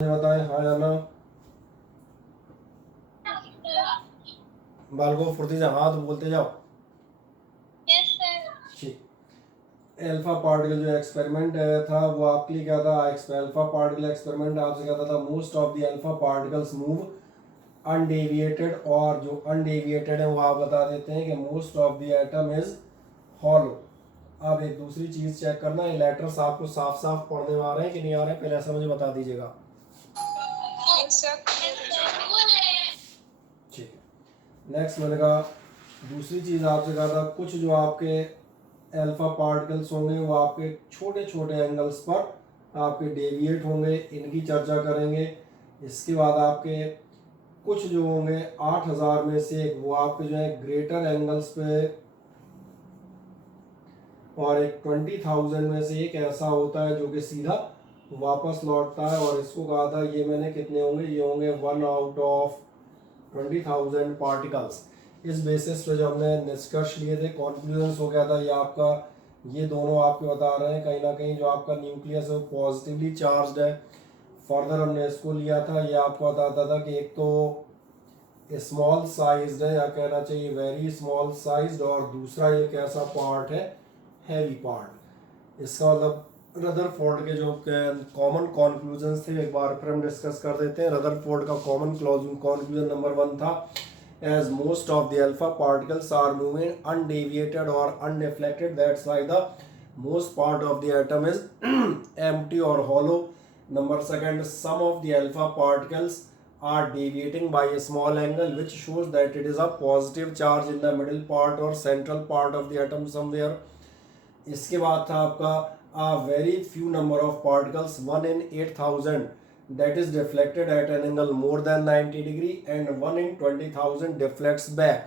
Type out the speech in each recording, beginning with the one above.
बताएं। हाँ या ना? बालको फुर्ती से हाथ बोलते जाओ। Yes sir. ठीक। अल्फा पार्टिकल जो एक्सपेरिमेंट था वो आपके लिए क्या था? अल्फा पार्टिकल एक्सपेरिमेंट आपसे कहता था most of the alpha particles move undeviated, और जो अनडेविएटेड है वो आप बता देते हैं कि most of the atom is hollow. अब एक दूसरी चीज चेक करना, ये लेटर्स आपको साफ साफ पढ़ने में आ रहे हैं कि नहीं आ रहे हैं, पहले ऐसा मुझे बता दीजिएगा। Yes sir. ठीक है। नेक्स्ट मैंने कहा दूसरी चीज आपसे कहा था कुछ जो आपके अल्फा पार्टिकल्स होंगे वो आपके छोटे छोटे एंगल्स पर आपके डेविएट होंगे, इनकी चर्चा करेंगे। इसके बाद आपके कुछ जो होंगे 8000 में से एक वो आपके जो है ग्रेटर एंगल्स पे, और एक 20,000 में से एक ऐसा होता है जो कि सीधा वापस लौटता है, और इसको कहा था ये मैंने कितने होंगे, ये होंगे 1 आउट ऑफ 20,000 पार्टिकल्स। इस बेसिस पे जो हमने निष्कर्ष लिए थे, कॉन्क्लूजन हो गया था ये आपका, ये दोनों आपको बता रहे हैं कहीं ना कहीं जो आपका न्यूक्लियस है वो पॉजिटिवली चार्ज है। फर्दर हमने इसको लिया था, ये आपको बताता था कि एक तो स्मॉल साइज है या कहना चाहिए वेरी स्मॉल साइज, और दूसरा एक ऐसा पार्ट है हैवी पार्ट। इसका मतलब रदरफोर्ड के जो कॉमन कॉन्क्लूजन थे एक बार फिर हम डिस्कस कर देते हैं। रदरफोर्ड का कॉमन कॉन्क्लूजन नंबर 1 था as most of the alpha particles are moving undeviated or undeflected, that's why the most part of the atom is empty or hollow. Number second, some of the alpha particles are deviating by a small angle, which shows that it is a positive charge in the middle part or central part of the atom somewhere. इसके बाद था आपका a very few number of particles 1 in 8,000 that is deflected at an angle more than 90 degree and 1 in 20,000 deflects back,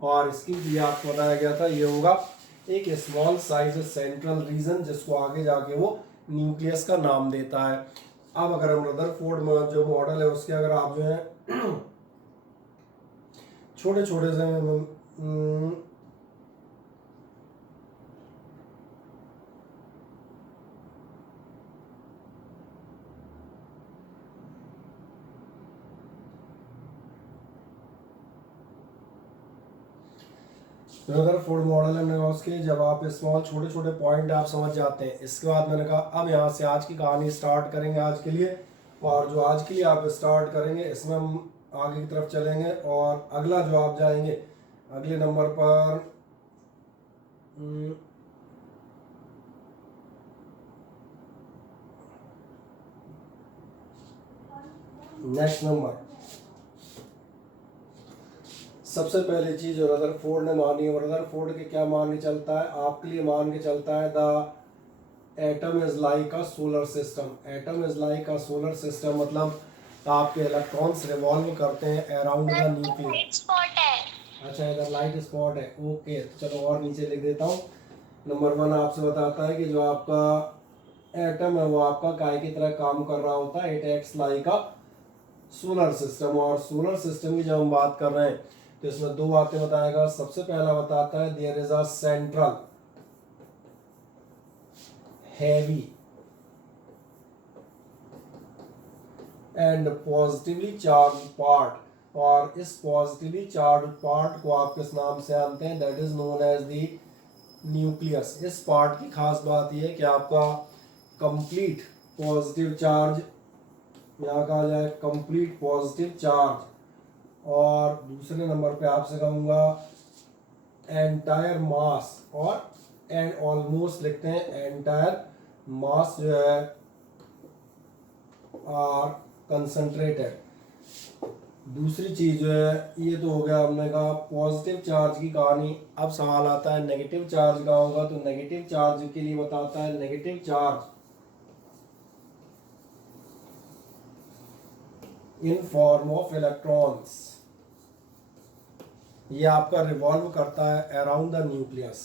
और इसकी भी आपको बताया गया था ये होगा एक स्मॉल साइज सेंट्रल रीजन जिसको आगे जाके वो न्यूक्लियस का नाम देता है। अब अगर हम रदरफोर्ड जो मॉडल है उसके अगर आप जो है छोटे छोटे से रदरफोर्ड मॉडल है मैंने उसके, जब आप स्मॉल छोटे छोटे पॉइंट आप समझ जाते हैं, इसके बाद मैंने कहा अब यहाँ से आज की कहानी स्टार्ट करेंगे आज के लिए, और जो आज के लिए आप स्टार्ट करेंगे इसमें हम आगे की तरफ चलेंगे, और अगला जो आप जाएंगे अगले नंबर पर नेक्स्ट नंबर। सबसे पहली चीज जो रदरफोर्ड ने मानी है, रदरफोर्ड के क्या मान के चलता है, आपके लिए मान के चलता है the atom is like a solar system. Atom is like a solar system मतलब आपके इलेक्ट्रॉन्स रिवॉल्व करते हैं अराउंड द न्यूक्लियस। अच्छा इधर लाइट स्पॉट है, ओके चलो और नीचे लिख देता हूँ। नंबर 1 आपसे बताता है कि जो आपका एटम है वो आपका काय की तरह काम कर रहा होता है, it acts like a solar system. और सोलर सिस्टम की जब हम बात कर रहे हैं तो इसमें दो बातें बताएगा। सबसे पहला बताता है there is a central heavy and positively charge part, और इस पॉजिटिवली चार्ज पार्ट को आप किस नाम से जानते हैं, that is known as the nucleus. इस पार्ट की खास बात यह है कि आपका कंप्लीट पॉजिटिव चार्ज, यहाँ कहा जाए कंप्लीट पॉजिटिव चार्ज, और दूसरे नंबर पे आपसे कहूँगा एंटायर मास, और एंड ऑलमोस्ट लिखते हैं एंटायर मास जो है आर कंसंट्रेटेड। दूसरी चीज जो है ये तो हो गया हमने कहा पॉजिटिव चार्ज की कहानी। अब सवाल आता है नेगेटिव चार्ज का होगा, तो नेगेटिव चार्ज के लिए बताता है negative charge in form of electrons, ये आपका रिवॉल्व करता है अराउंड द न्यूक्लियस।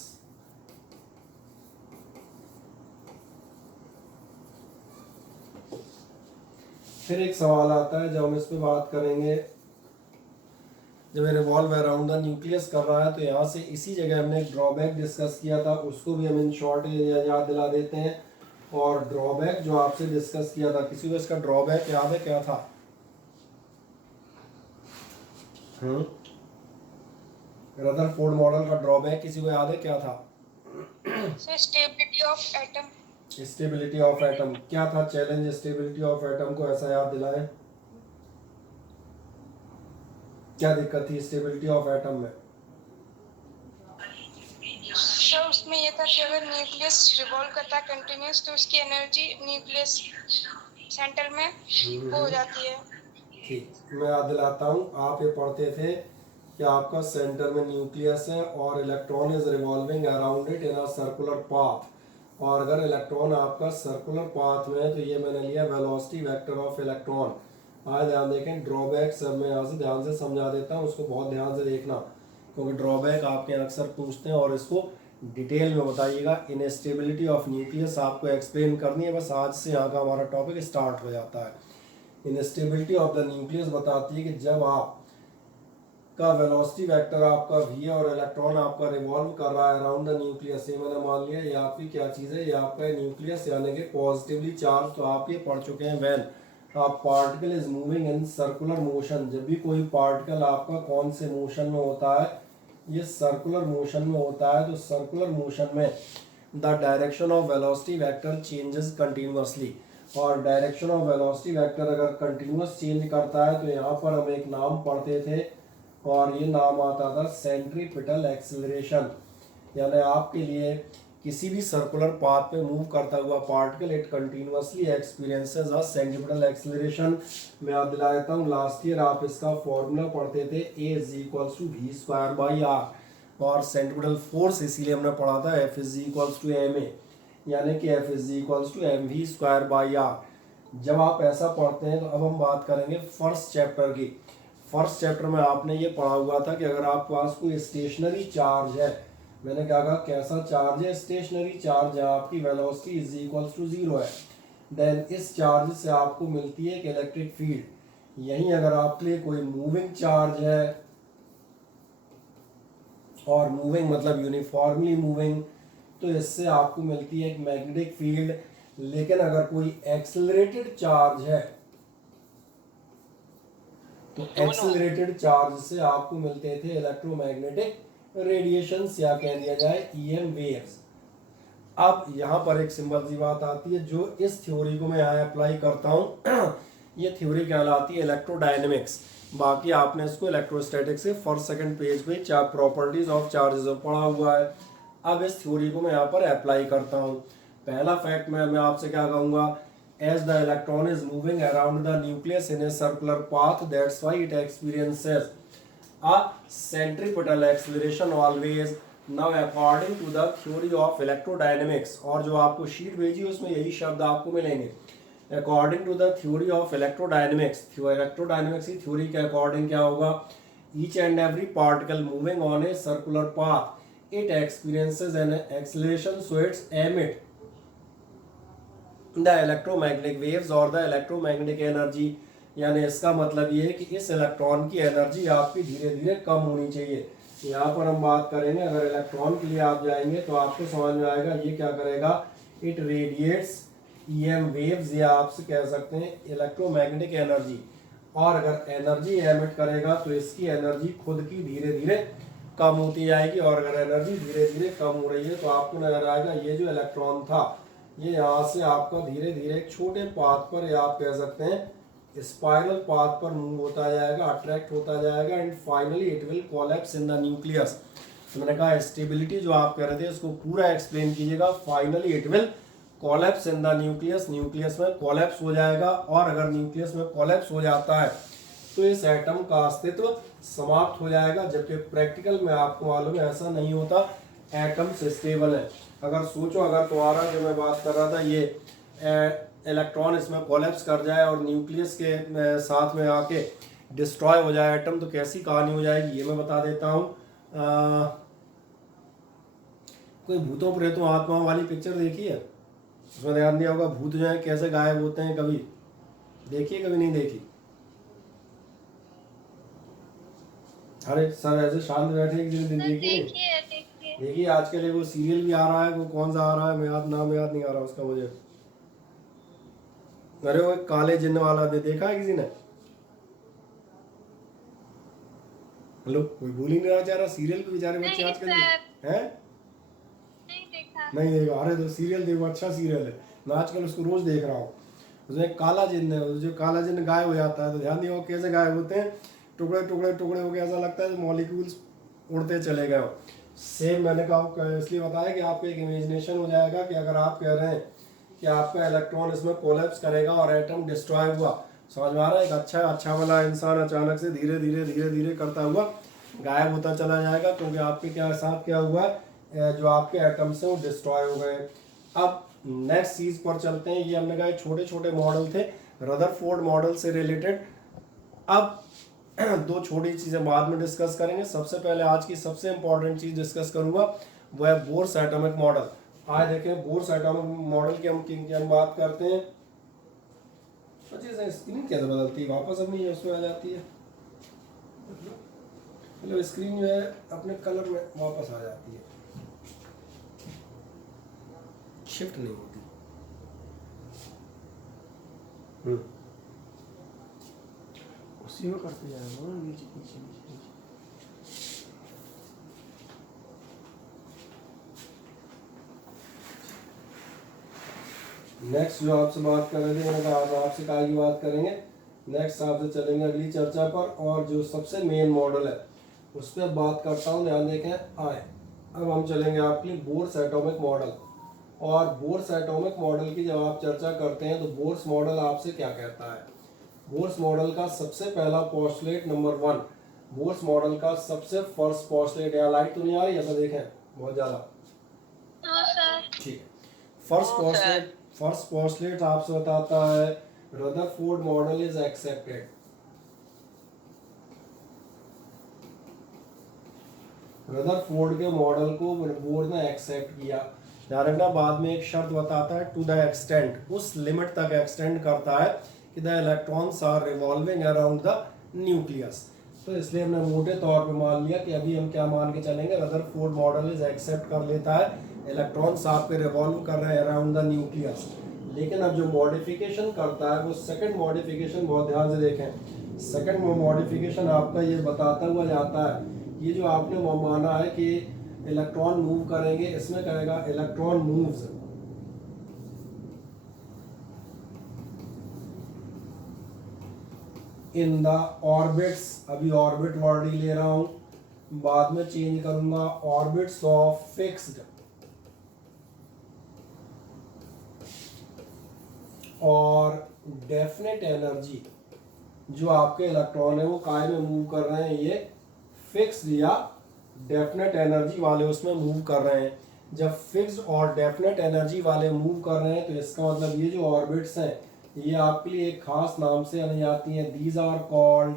फिर एक सवाल आता है जब हम इस पे बात करेंगे, जब रिवॉल्व अराउंड द न्यूक्लियस कर रहा है तो यहाँ से इसी जगह हमने एक ड्रॉबैक डिस्कस किया था, उसको भी हम इन शॉर्ट याद दिला देते हैं। और ड्रॉबैक जो आपसे डिस्कस किया था, किसी को इसका ड्रॉबैक याद है क्या था? रदरफोर्ड मॉडल का ड्रॉबैक किसी को याद है क्या था? Sir stability of atom. Stability of atom. क्या था चैलेंज स्टेबिलिटी ऑफ एटम को, ऐसा याद दिलाए? क्या दिक्कत थी स्टेबिलिटी ऑफ एटम में? सर उसमें ये था कि अगर न्यूक्लियस रिवॉल्व करता है कंटिन्यूस तो उसकी एनर्जी न्यूक्लियस सेंटर में वो हो जाती है। ठीक, मैं याद दिलाता हूँ। आप ये पढ़ते थे कि आपका सेंटर में न्यूक्लियस है और electron is revolving around it in a circular path, और अगर इलेक्ट्रॉन आपका सर्कुलर पाथ में है तो ये मैंने लिया वेलोसिटी वेक्टर ऑफ इलेक्ट्रॉन। आज ध्यान देखें, ड्रॉबैक सब मैं यहाँ से ध्यान से समझा देता हूँ, उसको बहुत ध्यान से देखना, क्योंकि ड्रॉबैक आपके अक्सर पूछते हैं और इसको डिटेल में बताइएगा। इनस्टेबिलिटी ऑफ न्यूक्लियस आपको एक्सप्लेन करनी है, बस आज से यहाँ का हमारा टॉपिक स्टार्ट हो जाता है। इनस्टेबिलिटी ऑफ द न्यूक्लियस बताती है कि जब आप का वेलोसिटी वेक्टर आपका v है और इलेक्ट्रॉन आपका रिवॉल्व कर रहा है अराउंड द न्यूक्लियस, ये मैंने मान लिया ये आपकी क्या चीज़ है, ये आपका न्यूक्लियस यानी कि पॉजिटिवली चार्ज। तो आप ये पढ़ चुके हैं, when a particle is moving in circular motion, जब भी कोई पार्टिकल आपका कौन से मोशन में होता है, ये सर्कुलर मोशन में होता है, तो सर्कुलर मोशन में the direction of velocity vector changes continuously, और डायरेक्शन ऑफ वेलोसिटी वेक्टर अगर कंटिन्यूअस चेंज करता है तो यहाँ पर हम एक नाम पढ़ते थे और ये नाम आता था सेंट्रीपिटल एक्सेलरेशन। यानी आपके लिए किसी भी सर्कुलर पाथ पे मूव करता हुआ particle it continuously experiences a centripetal acceleration. मैं याद दिला देता हूँ, लास्ट ईयर आप इसका फॉर्मूला पढ़ते थे A is equals to v²/r, और सेंट्रीपिटल फोर्स इसीलिए हमने पढ़ा था F is equals to ma, यानी कि F is equals to mv²/r। जब आप ऐसा पढ़ते हैं तो अब हम बात करेंगे फर्स्ट चैप्टर की। फर्स्ट चैप्टर में आपने ये पढ़ा हुआ था कि अगर आपके पास कोई स्टेशनरी चार्ज है, मैंने क्या कहा, कैसा चार्ज है, स्टेशनरी चार्ज है, आपकी वेलोसिटी इज इक्वल्स टू 0 है, देन इस चार्ज से आपको मिलती है एक इलेक्ट्रिक फील्ड। यहीं अगर आपके लिए कोई मूविंग चार्ज है, और मूविंग मतलब यूनिफॉर्मली मूविंग, तो इससे आपको मिलती है एक मैग्नेटिक फील्ड। लेकिन अगर कोई एक्सेलरेटेड चार्ज है तो एक्सेलरेटेड चार्ज से आपको मिलते थे इलेक्ट्रोमैग्नेटिक रेडिएशंस, या कह दिया जाए ईएम वेव्स। अब यहाँ पर एक सिंपल सी बात आती है, जो इस थ्योरी को मैं यहाँ अप्लाई करता हूँ ये थ्योरी कहलाती है इलेक्ट्रोडायनेमिक्स। बाकी आपने इसको इलेक्ट्रोस्टैटिक्स से फर्स्ट सेकंड पेज पे प्रॉपर्टीज ऑफ चार्जेस पढ़ा हुआ है। अब इस थ्योरी को मैं यहाँ पर अप्लाई करता हूँ। पहला फैक्ट मैं आपसे क्या कहूँगा, as the electron is moving around the nucleus in a circular path, that's why it experiences a centripetal acceleration always. Now according to the theory of electrodynamics, और जो आपको शीट भेजी उसमें यही शब्द आपको मिलेंगे। according to the theory of electrodynamics, electrodynamics की थ्योरी के अकॉर्डिंग क्या होगा, each and every particle moving on a circular path, it experiences an acceleration, so it's emit the electromagnetic waves और द इलेक्ट्रोमैग्नेटिक एनर्जी। यानी इसका मतलब ये है कि इस इलेक्ट्रॉन की एनर्जी आपकी धीरे धीरे कम होनी चाहिए। यहाँ पर हम बात करेंगे, अगर इलेक्ट्रॉन के लिए आप जाएंगे तो आपको समझ में आएगा ये क्या करेगा, इट रेडिएट्स ईएम वेव्स, या आपसे कह सकते हैं इलेक्ट्रोमैग्नेटिक एनर्जी। और अगर एनर्जी एमिट करेगा तो इसकी एनर्जी खुद की धीरे धीरे कम होती जाएगी, और अगर एनर्जी धीरे धीरे कम हो रही है तो आपको नजर आएगा ये जो इलेक्ट्रॉन था ये यहाँ से आपका धीरे धीरे एक छोटे पाथ पर, या आप कह सकते हैं स्पाइरल पाथ पर मूव होता जाएगा, अट्रैक्ट होता जाएगा, and finally it will collapse in the nucleus. तो मैंने कहा स्टेबिलिटी जो आप कह रहे थे इसको पूरा एक्सप्लेन कीजिएगा। Finally it will collapse in the nucleus, nucleus में कोलैप्स हो जाएगा, और अगर न्यूक्लियस में कोलैप्स हो जाता है तो इस एटम का अस्तित्व समाप्त हो जाएगा। जबकि प्रैक्टिकल में आपको मालूम है ऐसा नहीं होता, एटम्स स्टेबल है। अगर सोचो, अगर तुम्हारा जो मैं बात कर रहा था ये इलेक्ट्रॉन इसमें कोलैप्स कर जाए और न्यूक्लियस के साथ में आके डिस्ट्रॉय हो जाए एटम, तो कैसी कहानी हो जाएगी ये मैं बता देता हूँ। कोई भूतों प्रेतों आत्माओं वाली पिक्चर देखी है? उसमें ध्यान दिया होगा भूत जो है कैसे गायब होते हैं, कभी देखिए कभी नहीं देखी? अरे सर ऐसे शांत बैठे किसी दिन देखिए। देखिए आजकल वो सीरियल भी आ रहा है, वो कौन सा आ रहा है, नाम याद नहीं आ रहा उसका मुझे, अरे वो काले जिन्न वाला ने देखा है किसी ने? हेलो, कोई भूल ही नहीं रहा बेचारा। सीरियल के बेचारे बच्चे आजकल हैं, नहीं देखा? अरे तो सीरियल देखो, अच्छा सीरियल है, मैं आजकल उसको रोज देख रहा हूँ। उसमें एक काला जिन्न है, जो काला जिन्न गायब हो जाता है तो ध्यान दियो कैसे गायब होते हैं, टुकड़े टुकड़े टुकड़े हो गए, ऐसा लगता है मॉलिक्यूल्स उड़ते चले गए हो। सेम मैंने कहा इसलिए बताया कि आपको एक इमेजिनेशन हो जाएगा कि अगर आप कह रहे हैं कि आपका इलेक्ट्रॉन इसमें कोलैप्स करेगा और एटम डिस्ट्रॉय हुआ, समझ में आ रहा है? एक अच्छा वाला इंसान अचानक से धीरे धीरे करता हुआ गायब होता चला जाएगा, क्योंकि आपके साथ क्या हुआ, जो आपके एटम्स हैं वो डिस्ट्रॉय हो गए। अब नेक्स्ट चीज पर चलते हैं। ये हमने कहा छोटे छोटे मॉडल थे रदरफोर्ड मॉडल से रिलेटेड। अब दो छोटी चीजें बाद में डिस्कस करेंगे। सबसे पहले आज की सबसे इंपॉर्टेंट चीज डिस्कस करूंगा वो है बोर्स एटॉमिक मॉडल। आज देखें बोर्स एटॉमिक मॉडल की हम बात करते हैं। स्क्रीन कैसे बदलती है, वापस अपनी उसमें आ जाती है, मतलब स्क्रीन जो है अपने कलर में वापस आ जाती है, शिफ्ट नहीं होती। उसी में करते जाएगा ना, नीचे नीचे नीचे नीचे। नेक्स्ट जो आपसे बात कर रहे थे, मैंने कहा आप आपसे काय की बात करेंगे, नेक्स्ट आपसे चलेंगे अगली चर्चा पर, और जो सबसे मेन मॉडल है उस पर बात करता हूँ, ध्यान देखें। अब हम चलेंगे आपकी बोर्स एटॉमिक मॉडल। और बोर्स एटॉमिक मॉडल की जब आप चर्चा करते हैं तो बोर्स मॉडल आपसे क्या कहता है? बोर्स मॉडल का सबसे पहला पोस्टुलेट नंबर 1, बोर्स मॉडल का सबसे फर्स्ट पोस्टुलेट, या लाइट तो नहीं आ रही ऐसा देखें बहुत ज्यादा, ठीक है। फर्स्ट पोस्टुलेट आपसे बताता है Rutherford model is accepted. Rutherford के मॉडल को बोर्ड ने एक्सेप्ट किया। ध्यान रखना, बाद में एक शर्त बताता है टू द एक्सटेंट, उस लिमिट तक एक्सटेंड करता है कि the electrons are revolving around the nucleus. तो इसलिए हमने मोटे तौर पे मान लिया कि अभी हम क्या मान के चलेंगे, रदरफोर्ड मॉडल इज एक्सेप्ट कर लेता है इलेक्ट्रॉन्स आपके रिवॉल्व कर रहे हैं अराउंड द न्यूक्लियस। लेकिन अब जो मॉडिफिकेशन करता है वो सेकंड मॉडिफिकेशन, बहुत ध्यान से देखें। सेकंड मॉडिफिकेशन आपका ये बताता हुआ जाता है, ये जो आपने माना है कि इलेक्ट्रॉन मूव करेंगे, इसमें कहेगा electron moves in the orbits. अभी ऑर्बिट वर्ड ही ले रहा हूं, बाद में चेंज करूंगा, ऑर्बिट्स ऑफ फिक्स्ड और डेफिनेट एनर्जी। जो आपके इलेक्ट्रॉन है वो काय में मूव कर रहे हैं, ये फिक्स्ड या डेफिनेट एनर्जी वाले उसमें मूव कर रहे हैं। जब फिक्स्ड और डेफिनेट एनर्जी वाले मूव कर रहे हैं तो इसका मतलब ये जो ऑर्बिट्स हैं ये आपके लिए एक खास नाम से जानी जाती हैं, these are called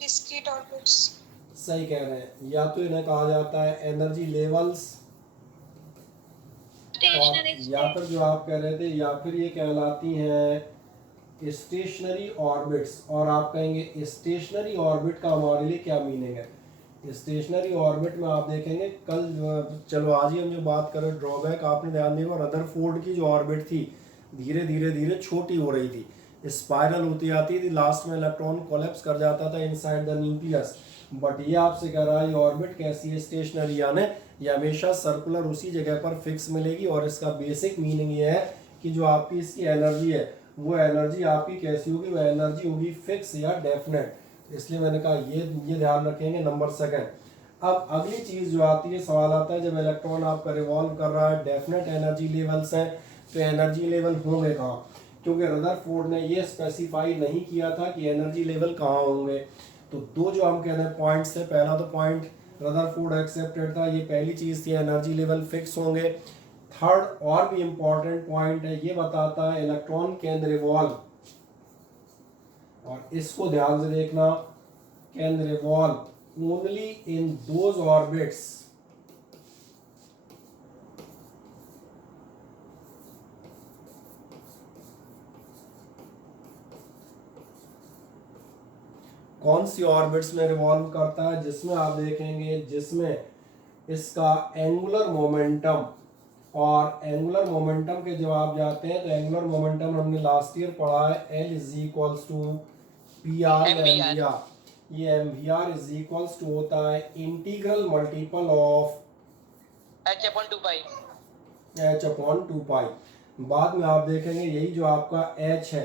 discrete orbits. सही कह रहे हैं, या तो इन्हें कहा जाता है एनर्जी लेवल्स, और या फिर जो आप कह रहे थे, या फिर ये कहलाती हैं स्टेशनरी ऑर्बिट्स। और आप कहेंगे स्टेशनरी ऑर्बिट का हमारे लिए क्या मीनिंग है? स्टेशनरी ऑर्बिट में आप देखेंगे कल, चलो आज ही हम जो बात करें ड्रॉबैक, आपने ध्यान दिया रदरफोर्ड की जो ऑर्बिट थी धीरे धीरे छोटी हो रही थी, स्पाइरल होती आती थी, लास्ट में इलेक्ट्रॉन कोलैप्स कर जाता था इनसाइड द न्यूक्लियस। बट ये आपसे कह रहा है ये ऑर्बिट कैसी है, स्टेशनरी, यानी ये हमेशा सर्कुलर उसी जगह पर फिक्स मिलेगी। और इसका बेसिक मीनिंग ये है कि जो आपकी इसकी एनर्जी है वो एनर्जी आपकी कैसी होगी, वो एनर्जी होगी फिक्स या डेफिनेट। इसलिए मैंने कहा ये ध्यान रखेंगे नंबर सेकंड। अब अगली चीज जो आती है, सवाल आता है जब इलेक्ट्रॉन आपका रिवॉल्व कर रहा है, डेफिनेट एनर्जी लेवल्स हैं, तो एनर्जी लेवल होंगे कहाँ? क्योंकि रदरफोर्ड ने ये स्पेसिफाई नहीं किया था कि एनर्जी लेवल कहाँ होंगे। तो दो जो हम कह रहे हैं पॉइंट्स थे, पहला तो पॉइंट रदरफोर्ड एक्सेप्टेड था, ये पहली चीज थी, एनर्जी लेवल फिक्स होंगे। थर्ड और भी इंपॉर्टेंट पॉइंट है, ये बताता है इलेक्ट्रॉन कैन रिवॉल्व, और इसको ध्यान से देखना, can revolve only in those orbits कौन सी ऑर्बिट्स में रिवॉल्व करता है, जिसमें आप देखेंगे जिसमें इसका एंगुलर मोमेंटम और एंगुलर मोमेंटम के जब आप जाते हैं तो एंगुलर मोमेंटम हमने लास्ट ईयर पढ़ा है, L is equals to P R या एम वी आर। ये M V R is equals to होता है integral multiple of h upon 2 pi। h upon 2 pi. बाद में आप देखेंगे यही जो आपका h है,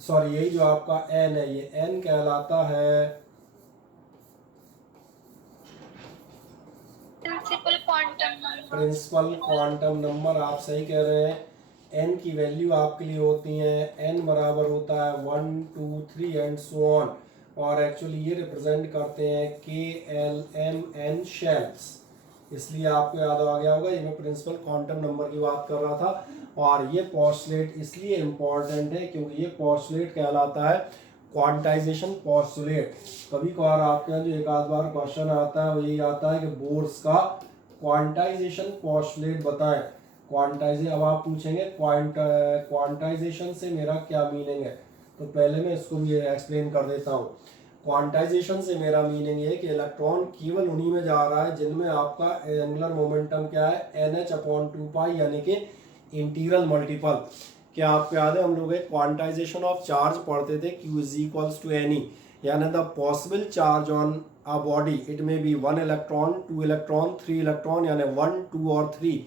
सॉरी यही जो आपका n है, ये n कहलाता है प्रिंसिपल क्वांटम नंबर। आप सही कह रहे हैं। n की वैल्यू आपके लिए होती है, n बराबर होता है 1 2 3 एंड सो ऑन, और एक्चुअली ये रिप्रेजेंट करते हैं KLMN शेल्स, इसलिए आपको याद आ गया होगा ये मैं प्रिंसिपल क्वांटम नंबर की बात कर रहा था। और ये पोस्टुलेट इसलिए इम्पॉर्टेंट है क्योंकि ये पोस्टुलेट कहलाता है क्वांटाइजेशन पोस्टुलेट। कभी कभार आपके यहाँ जो एक आध बार क्वेश्चन आता है वो यही आता है कि बोर्ड्स का क्वांटाइजेशन पोस्टुलेट बताएं। क्वांटाइजेशन, अब आप पूछेंगे क्वांटाइजेशन से मेरा क्या मीनिंग है, तो पहले मैं इसको भी एक्सप्लेन कर देता हूँ। क्वांटाइजेशन से मेरा मीनिंग ये है कि इलेक्ट्रॉन केवल उन्हीं में जा रहा है जिनमें आपका एंगुलर मोमेंटम क्या है, NH अपॉन 2 पाई, यानी कि इंटीग्रल मल्टीपल। क्या आपको याद है हम लोग एक क्वांटाइजेशन ऑफ चार्ज पढ़ते थे, Q is equals to n e, यानी the possible charge on a body it may be 1 electron 2 electron 3 electron, यानी 1 2 और 3,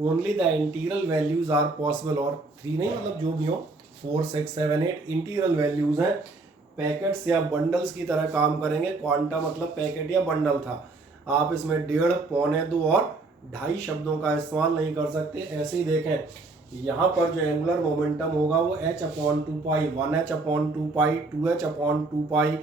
only the integral values are possible, और 3 नहीं मतलब जो भी हो 4 6 7 8 इंटीग्रल वैल्यूज हैं। पैकेट्स या बंडल्स की तरह काम करेंगे। क्वांटा मतलब पैकेट या बंडल था। आप इसमें 1.5 पौने 2 और 2.5 शब्दों का इस्तेमाल नहीं कर सकते। ऐसे ही देखें यहाँ पर जो एंगुलर मोमेंटम होगा वो h upon 2 pi, 1h upon 2 pi, 2h upon 2 pi,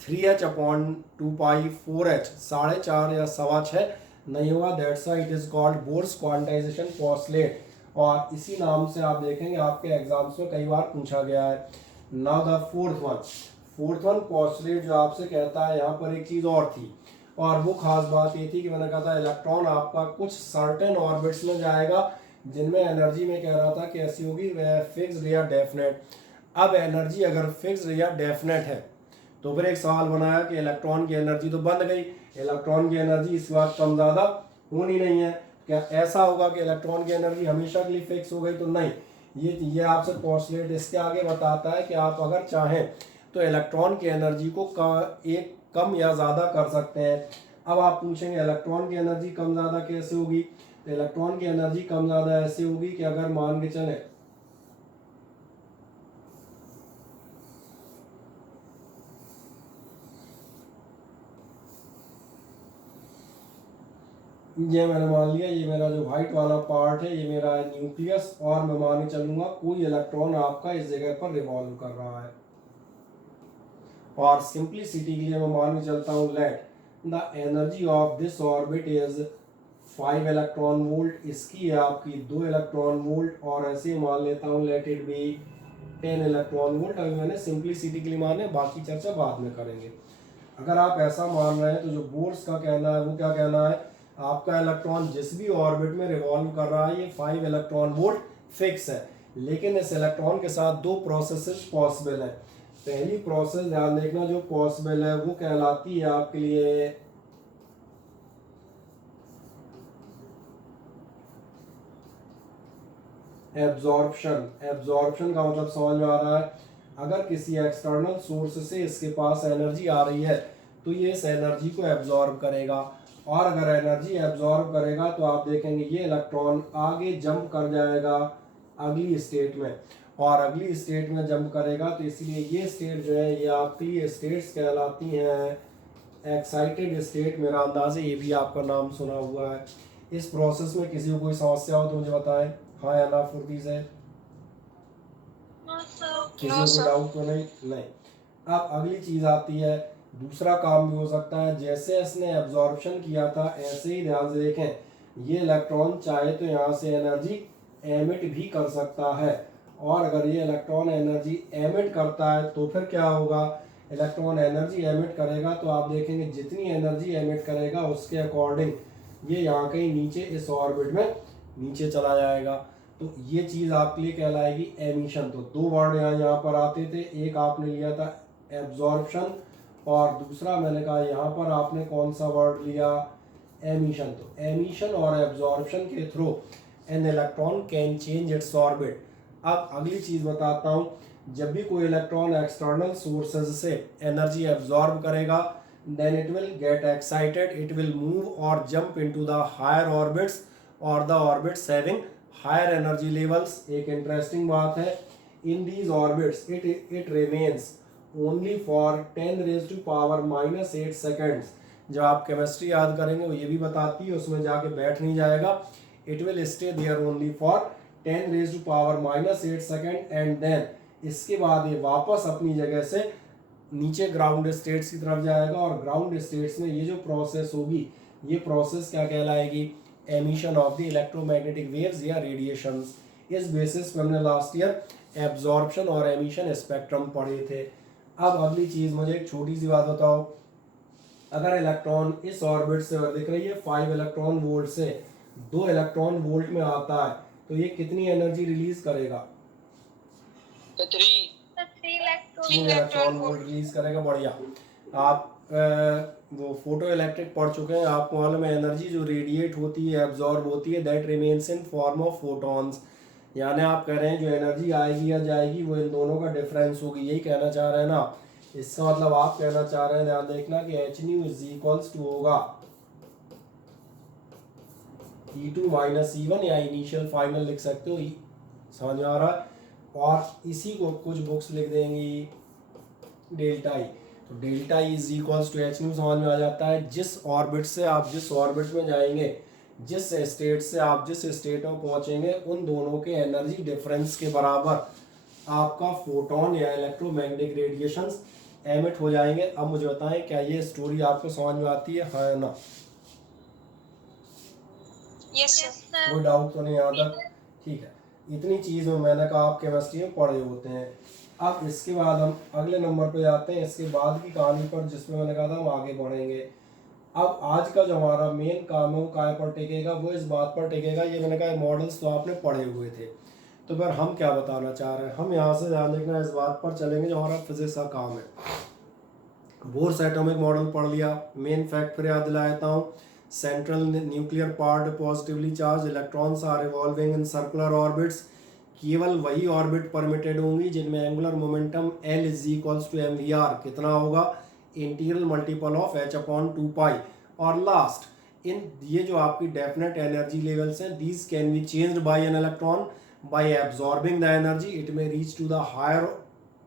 3h upon 2 pi, 4h 4.5 या 6.25 नहीं होगा। That's why it is called Bohr's quantization postulate. और इसी नाम से आप देखेंगे आपके एग्जाम्स में कई बार पूछा गया है। Now the fourth one postulate जो आपसे कहता है, यहाँ पर एक चीज़ और थी, और वो खास बात ये थी कि मैंने कहा था इलेक्ट्रॉन आपका कुछ सर्टेन ऑर्बिट्स में जाएगा जिनमें एनर्जी में कह रहा था कि ऐसी होगी वह फिक्स्ड या डेफिनेट। अब एनर्जी अगर फिक्स्ड या डेफिनेट है तो फिर एक सवाल बनाया कि इलेक्ट्रॉन की एनर्जी तो बंद गई, इलेक्ट्रॉन की एनर्जी इस बात कम ज़्यादा होनी नहीं है, क्या ऐसा होगा कि इलेक्ट्रॉन की एनर्जी हमेशा के लिए फिक्स हो गई? तो नहीं। ये आपसे पोस्टुलेट इसके आगे बताता है कि आप अगर चाहें तो इलेक्ट्रॉन की एनर्जी को एक कम या ज़्यादा कर सकते हैं। अब आप पूछेंगे इलेक्ट्रॉन की एनर्जी कम ज़्यादा कैसे होगी? तो इलेक्ट्रॉन की एनर्जी कम ज़्यादा ऐसे होगी कि अगर मान के चले ये मैंने मान लिया ये मेरा जो व्हाइट वाला पार्ट है ये मेरा है न्यूक्लियस, और मैं मान के चलूंगा कोई इलेक्ट्रॉन आपका इस जगह पर रिवॉल्व कर रहा है, और सिंपलिसिटी के लिए मैं मान के चलता हूँ let the energy of this orbit is 5 electron volt, इसकी है आपकी 2 इलेक्ट्रॉन वोल्ट, और ऐसे मान लेता हूँ let it be 10 electron volt. अभी मैंने सिंपलिसिटी के लिए माने, बाकी चर्चा बाद में करेंगे। अगर आप ऐसा मान रहे हैं तो जो बोर्स का कहना है वो क्या कहना है, आपका इलेक्ट्रॉन जिस भी ऑर्बिट में रिवॉल्व कर रहा है ये 5 इलेक्ट्रॉन वोल्ट फिक्स है, लेकिन इस इलेक्ट्रॉन के साथ 2 प्रोसेसेस पॉसिबल है। पहली प्रोसेस ध्यान देखना जो पॉसिबल है वो कहलाती है आपके लिए एब्जॉर्प्शन। एब्जॉर्प्शन का मतलब समझ में आ रहा है, अगर किसी एक्सटर्नल सोर्स से इसके पास एनर्जी आ रही है तो ये इस एनर्जी को एब्जॉर्ब करेगा, और अगर एनर्जी एब्जॉर्ब करेगा तो आप देखेंगे ये इलेक्ट्रॉन आगे जंप कर जाएगा अगली स्टेट में, और अगली स्टेट में जंप करेगा, तो इसलिए ये स्टेट जो है ये आपकी स्टेट्स कहलाती हैं एक्साइटेड स्टेट। मेरा अंदाज है ये भी आपका नाम सुना हुआ है। इस प्रोसेस में किसी को कोई समस्या हो तो मुझे बताएं, हाँ या ना फुर्ती से। किसी को कोई डाउट तो नहीं। अब अगली चीज आती है, दूसरा काम भी हो सकता है, जैसे इसने एब्जॉर्प्शन किया था ऐसे ही ध्यान से देखें ये इलेक्ट्रॉन चाहे तो यहाँ से एनर्जी एमिट भी कर सकता है, और अगर ये इलेक्ट्रॉन एनर्जी एमिट करता है तो फिर क्या होगा, इलेक्ट्रॉन एनर्जी एमिट करेगा तो आप देखेंगे जितनी एनर्जी एमिट करेगा उसके अकॉर्डिंग ये यहाँ कहीं नीचे इस ऑर्बिट में नीचे चला जाएगा। तो ये चीज़ आपके लिए कहलाएगी एमिशन। तो 2 वर्ड यहाँ पर आते थे, एक आपने लिया था एब्जॉर्प्शन, और दूसरा मैंने कहा यहाँ पर आपने कौन सा वर्ड लिया, एमिशन। तो एमिशन और एब्जॉर्प्शन के through an electron can change its orbit. अब अगली चीज बताता हूँ, जब भी कोई इलेक्ट्रॉन एक्सटर्नल सोर्सेज से एनर्जी एब्जॉर्ब करेगा, then it will get excited, it will move or jump into the higher orbits or the orbits having higher energy levels। एक इंटरेस्टिंग बात है, in these orbits it remains only for 10 raised to power minus 8 seconds। जब आप chemistry याद करेंगे वो ये भी बताती है, उसमें जाके बैठ नहीं जाएगा। it will stay there only for 10 raised to power minus 8 second and then इसके बाद ये वापस अपनी जगह से नीचे ग्राउंड स्टेट्स की तरफ जाएगा और ग्राउंड स्टेट्स में ये जो प्रोसेस होगी, ये प्रोसेस क्या कहलाएगी, emission of the electromagnetic waves या रेडिएशंस। इस बेसिस पे हमने लास्ट ईयर एब्जॉर्प्शन और एमिशन स्पेक्ट्रम पढ़े थे। अब अगली चीज, मुझे एक छोटी सी बात बताओ, अगर इलेक्ट्रॉन इस ऑर्बिट से दिख रही है 5 इलेक्ट्रॉन वोल्ट से 2 इलेक्ट्रॉन वोल्ट में आता है, तो ये कितनी एनर्जी रिलीज करेगा? 3 इलेक्ट्रॉन वोल्ट रिलीज करेगा। बढ़िया। आप वो फोटो इलेक्ट्रिक पढ़ चुके हैं, आपको मालूम है एनर्जी जो रेडिएट होती है, एब्जॉर्ब होती है, that remains in form of photons. यानी आप कह रहे हैं जो एनर्जी आएगी या जाएगी वो इन दोनों का डिफरेंस होगी, यही कहना चाह रहे हैं ना। इसका मतलब आप कहना चाह रहे हैं, ध्यान देखना, कि H nu is equals to होगा E2 माइनस E1 या इनिशियल फाइनल लिख सकते हो, समझ में आ रहा है। और इसी को कुछ बुक्स लिख देंगी डेल्टा ई, तो delta E is equals to H nu समझ में आ जाता है। जिस ऑर्बिट से आप जिस ऑर्बिट में जाएंगे, जिस स्टेट से आप जिस स्टेट में पहुंचेंगे, उन दोनों के एनर्जी डिफरेंस के बराबर आपका फोटोन या इलेक्ट्रोमैग्नेटिक रेडिएशंस एमिट हो जाएंगे। अब मुझे बताएं, क्या ये स्टोरी आपको समझ में आती है, हाँ या ना? Yes sir. कोई डाउट तो नहीं आता? ठीक है, इतनी चीज़ में मैंने कहा आप केमिस्ट्री में पढ़े होते हैं। अब इसके बाद हम अगले नंबर पे जाते हैं, इसके बाद की कहानी पर, जिसमें मैंने कहा था हम आगे बढ़ेंगे। अब आज का जो हमारा मेन काम है वो काय पर टिकेगा, वो इस बात पर टिकेगा, ये मैंने कहा मॉडल्स तो आपने पढ़े हुए थे, तो फिर हम क्या बताना चाह रहे हैं, हम यहाँ से ध्यान देखना इस बात पर चलेंगे जो हमारा फिजिक्स का काम है। बोर्स एटॉमिक मॉडल पढ़ लिया, मेन फैक्ट फिर याद दिला देता हूँ। Central nuclear part positively charge electrons are revolving in circular orbits. केवल वही ऑर्बिट परमिटेड होंगी जिनमें angular momentum L is equals to mvr कितना होगा, इंटीग्रल मल्टीपल ऑफ h/2π। और लास्ट, इन ये जो आपकी डेफिनेट एनर्जी लेवल्स हैं, these can be changed by an electron by absorbing the energy, it may reach to the higher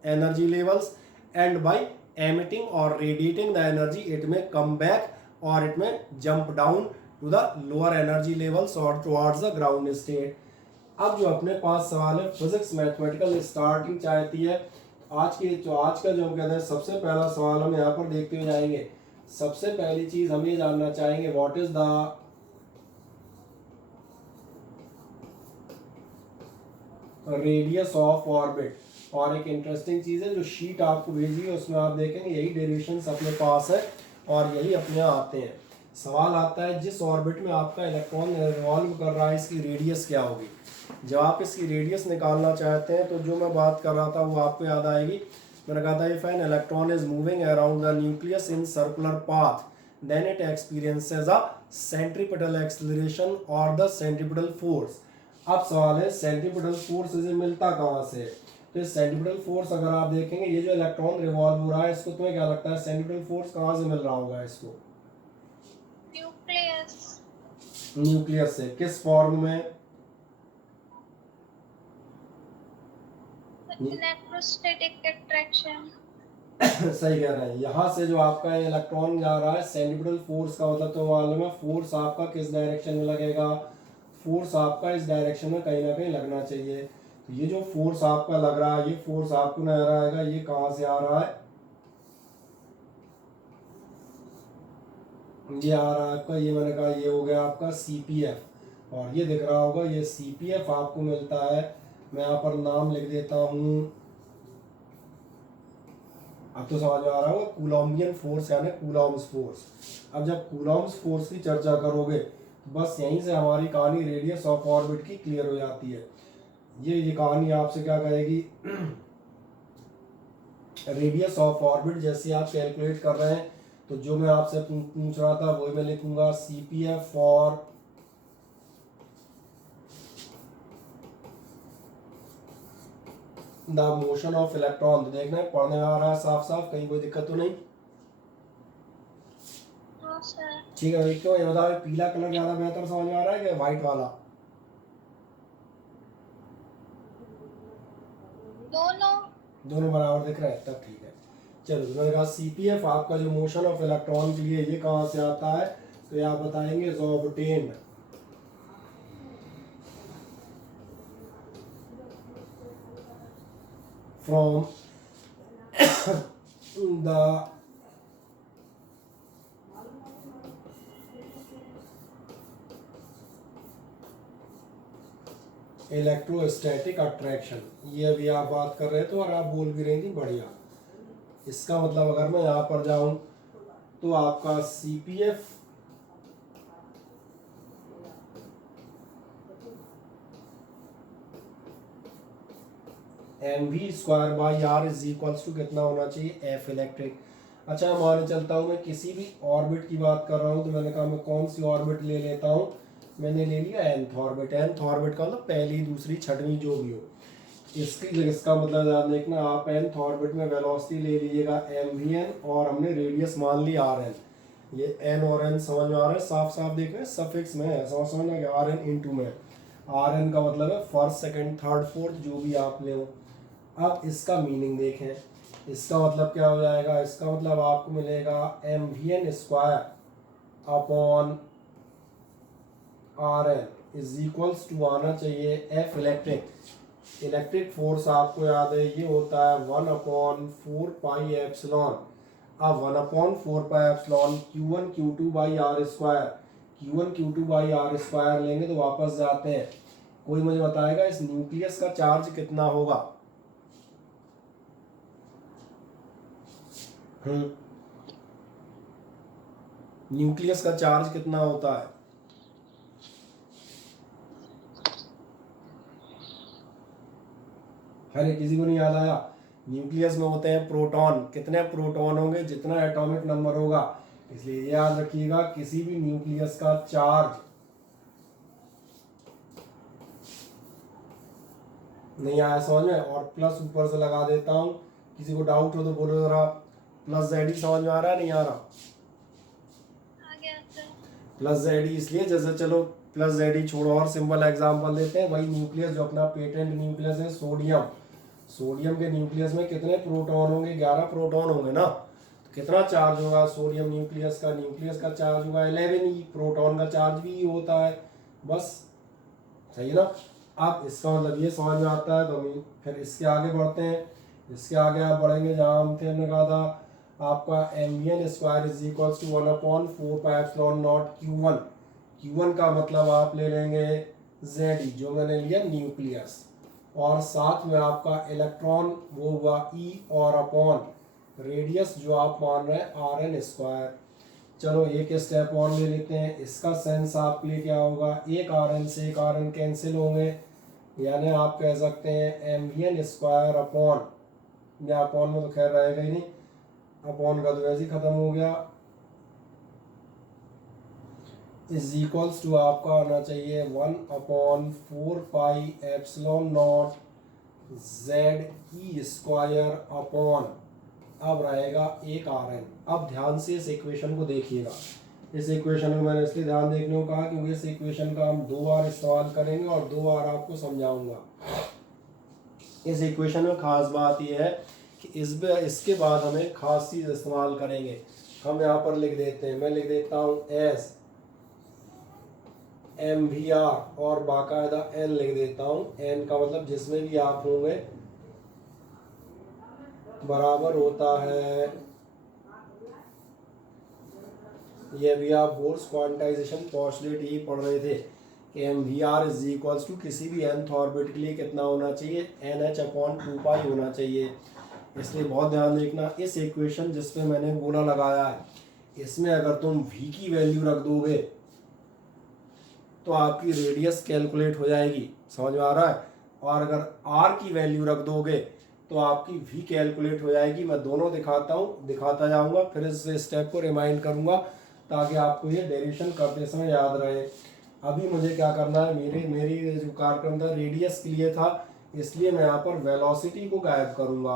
energy levels, and by emitting or radiating the energy it may come back or it may jump down to the lower energy levels or towards the ground state। अब जो अपने पास सवाल है physics mathematical starting चाहती है, आज का जो हम कहते हैं सबसे पहला सवाल हम यहाँ पर देखते हुए जाएंगे। सबसे पहली चीज हम ये जानना चाहेंगे, what is the radius of orbit. और एक इंटरेस्टिंग चीज़ है, जो शीट आपको भेजी है उसमें आप देखेंगे यही डेरिवेशंस अपने पास है और यही अपने यहाँ आते हैं। सवाल आता है जिस ऑर्बिट में आपका इलेक्ट्रॉन रिवॉल्व कर रहा है इसकी रेडियस क्या होगी। जब आप इसकी रेडियस निकालना चाहते हैं तो जो मैं बात कर रहा था वो आपको याद आएगी। मैंने कहा था if an electron is moving around the nucleus in circular path then it experiences a centripetal acceleration और द सेंट्रीपिटल फोर्स। अब सवाल है सेंट्रीपिटल फोर्स इसे मिलता कहाँ से। तो इस सेंट्रीपिटल फोर्स अगर आप देखेंगे, ये जो इलेक्ट्रॉन रिवॉल्व हो रहा है इसको तुम्हें क्या लगता है सेंट्रीपिटल फोर्स कहाँ से मिल रहा होगा इसको? न्यूक्लियस से। किस फॉर्म में? Electrostatic attraction. सही कह रहे हैं। यहाँ से जो आपका इलेक्ट्रॉन जा रहा है, सेंट्रीपिटल फोर्स का मतलब तो मालूम है, फोर्स आपका किस डायरेक्शन में लगेगा, फोर्स आपका इस डायरेक्शन में कहीं ना कहीं लगना चाहिए। तो ये जो फोर्स आपका लग रहा है, ये फोर्स आपको नजर आएगा, ये कहाँ से आ रहा है, ये आ रहा है आपका, ये मैंने कहा ये हो गया आपका CPF, और ये दिख रहा होगा ये CPF आपको मिलता है। मैं यहाँ पर नाम लिख देता हूँ, अब तो समझ में आ रहा होगा, कूलॉम्बियन फोर्स यानी कूलॉम्स फोर्स। अब जब कूलॉम्स फोर्स की चर्चा करोगे तो बस यहीं से हमारी कहानी रेडियस ऑफ ऑर्बिट की क्लियर हो जाती है। ये कहानी आपसे क्या कहेगी, रेडियस ऑफ ऑर्बिट जैसे आप कैलकुलेट कर रहे हैं, तो जो मैं आपसे पूछ रहा था वही मैं लिखूंगा CPF for the motion of electron. तो देखना है पढ़ने में आ रहा है साफ साफ, कहीं कोई दिक्कत तो नहीं? हाँ सर। ठीक है भाई, क्यों ये बताओ, पीला कलर ज्यादा बेहतर समझ में आ रहा है कि व्हाइट वाला? दोनों बराबर दिख रहे हैं, तब ठीक है। चलो, तो मैंने कहा सीपीएफ आपका जो मोशन ऑफ इलेक्ट्रॉन के लिए ये कहाँ से आता है, तो ये आप बताएंगे is obtained from the electrostatic attraction. ये अभी आप बात कर रहे थे और आप बोल भी रही थी, बढ़िया। इसका मतलब अगर मैं यहाँ पर जाऊं तो आपका CPF mv² by R is equals to कितना होना चाहिए, एफ इलेक्ट्रिक। अच्छा, मान चलता हूँ मैं किसी भी ऑर्बिट की बात कर रहा हूँ, तो मैंने कहा मैं कौन सी ऑर्बिट ले लेता हूँ, मैंने ले लिया nth ऑर्बिट। nth ऑर्बिट का मतलब पहली, दूसरी, छठवीं जो भी हो। इसका मतलब याद देखना, आप nth ऑर्बिट में वेलोसिटी ले लीजिएगा mvn और हमने रेडियस मान ली rn। ये n और n समझ में आ रहा है, साफ साफ देख रहे हैं, सफिक्स में है, समझना कि rn इंटू में। rn का मतलब है फर्स्ट, सेकंड, थर्ड, फोर्थ, जो भी आप ले हो। अब इसका मीनिंग देखें, इसका मतलब क्या हो जाएगा, इसका मतलब आपको मिलेगा mvn² upon rn is equals to आना चाहिए एफ इलेक्ट्रिक। इलेक्ट्रिक फोर्स आपको याद है ये होता है 1/4 पाई एप्सिलॉन। अब 1/4 pi epsilon Q1 Q2 by R square, Q1 Q2 by R square लेंगे तो वापस जाते हैं। कोई मुझे बताएगा इस न्यूक्लियस का चार्ज कितना होगा? न्यूक्लियस का चार्ज कितना होता है? अरे किसी को नहीं याद आया? न्यूक्लियस में होते हैं प्रोटॉन। कितने प्रोटॉन होंगे? जितना एटॉमिक नंबर होगा। इसलिए याद रखिएगा, किसी भी न्यूक्लियस का चार्ज नहीं आया समझ में, और प्लस ऊपर से लगा देता हूं, किसी को डाउट हो तो बोलो जरा। प्लस जेड समझ में आ रहा है, नहीं आ रहा? प्लस जेड इसलिए, जैसे चलो प्लस जेड छोड़ो और सिंपल एग्जांपल देते हैं। वही न्यूक्लियस जो अपना पेटेंट न्यूक्लियस है सोडियम, सोडियम के न्यूक्लियस में कितने प्रोटॉन होंगे? 11 प्रोटॉन होंगे ना। तो कितना चार्ज होगा सोडियम न्यूक्लियस का? न्यूक्लियस का चार्ज होगा 11 ई। प्रोटॉन का चार्ज भी होता है, बस सही है ना। अब इसका मतलब ये समझ में आता है, तो हम फिर इसके आगे बढ़ते हैं। इसके आगे आप बढ़ेंगे जहाँ हम थे, हमने कहा था आपका mvn² is equals to 1/4 pi epsilon naught Q1। Q1 का मतलब आप ले लेंगे Ze, जो मैंने लिया न्यूक्लियस, और साथ में आपका इलेक्ट्रॉन वो हुआ E, और अपॉन रेडियस जो आप मान रहे हैं rn²। चलो एक स्टेप और ले लेते हैं। इसका सेंस आपके लिए क्या होगा, एक rn से एक rn कैंसिल होंगे, यानी आप कह सकते हैं mvn² अपॉन, या अपॉन में तो खैर रहेगा ही नहीं, अपॉन का तो वैसे ही खत्म हो गया, इज इक्वल्स टू आपका आना चाहिए 1/4 pi epsilon not ZE² upon, अब रहेगा एक rn। अब ध्यान से इस इक्वेशन को देखिएगा। इस इक्वेशन को मैंने इसलिए ध्यान देखने को कहा क्योंकि इस इक्वेशन का हम 2 बार इस्तेमाल करेंगे और 2 बार आपको समझाऊंगा। इस इक्वेशन में खास बात यह है कि इसके बाद हमें खास चीज इस्तेमाल करेंगे। हम यहाँ पर लिख देते हैं, मैं लिख देता हूँ एस MVR और बाकायदा n लिख देता हूँ। n का मतलब जिसमें भी आप होंगे बराबर होता है, ये भी आप बोर्स क्वांटाइजेशन पॉस्टुलेट ही पढ़ रहे थे कि MVR इज इक्वल्स टू किसी भी nth ऑर्बिट के लिए कितना होना चाहिए, NH/2π होना चाहिए। इसलिए बहुत ध्यान देखना, इस इक्वेशन जिसमें मैंने गोला लगाया है, इसमें अगर तुम v की वैल्यू रख दोगे तो आपकी रेडियस कैलकुलेट हो जाएगी, समझ में आ रहा है। और अगर r की वैल्यू रख दोगे तो आपकी v कैलकुलेट हो जाएगी। मैं दोनों दिखाता जाऊंगा, फिर इस स्टेप को रिमाइंड करूंगा ताकि आपको ये डेरिवेशन करते समय याद रहे। अभी मुझे क्या करना है, मेरी जो कार्यक्रम था रेडियस के लिए था इसलिए मैं यहाँ पर वेलोसिटी को गायब करूँगा।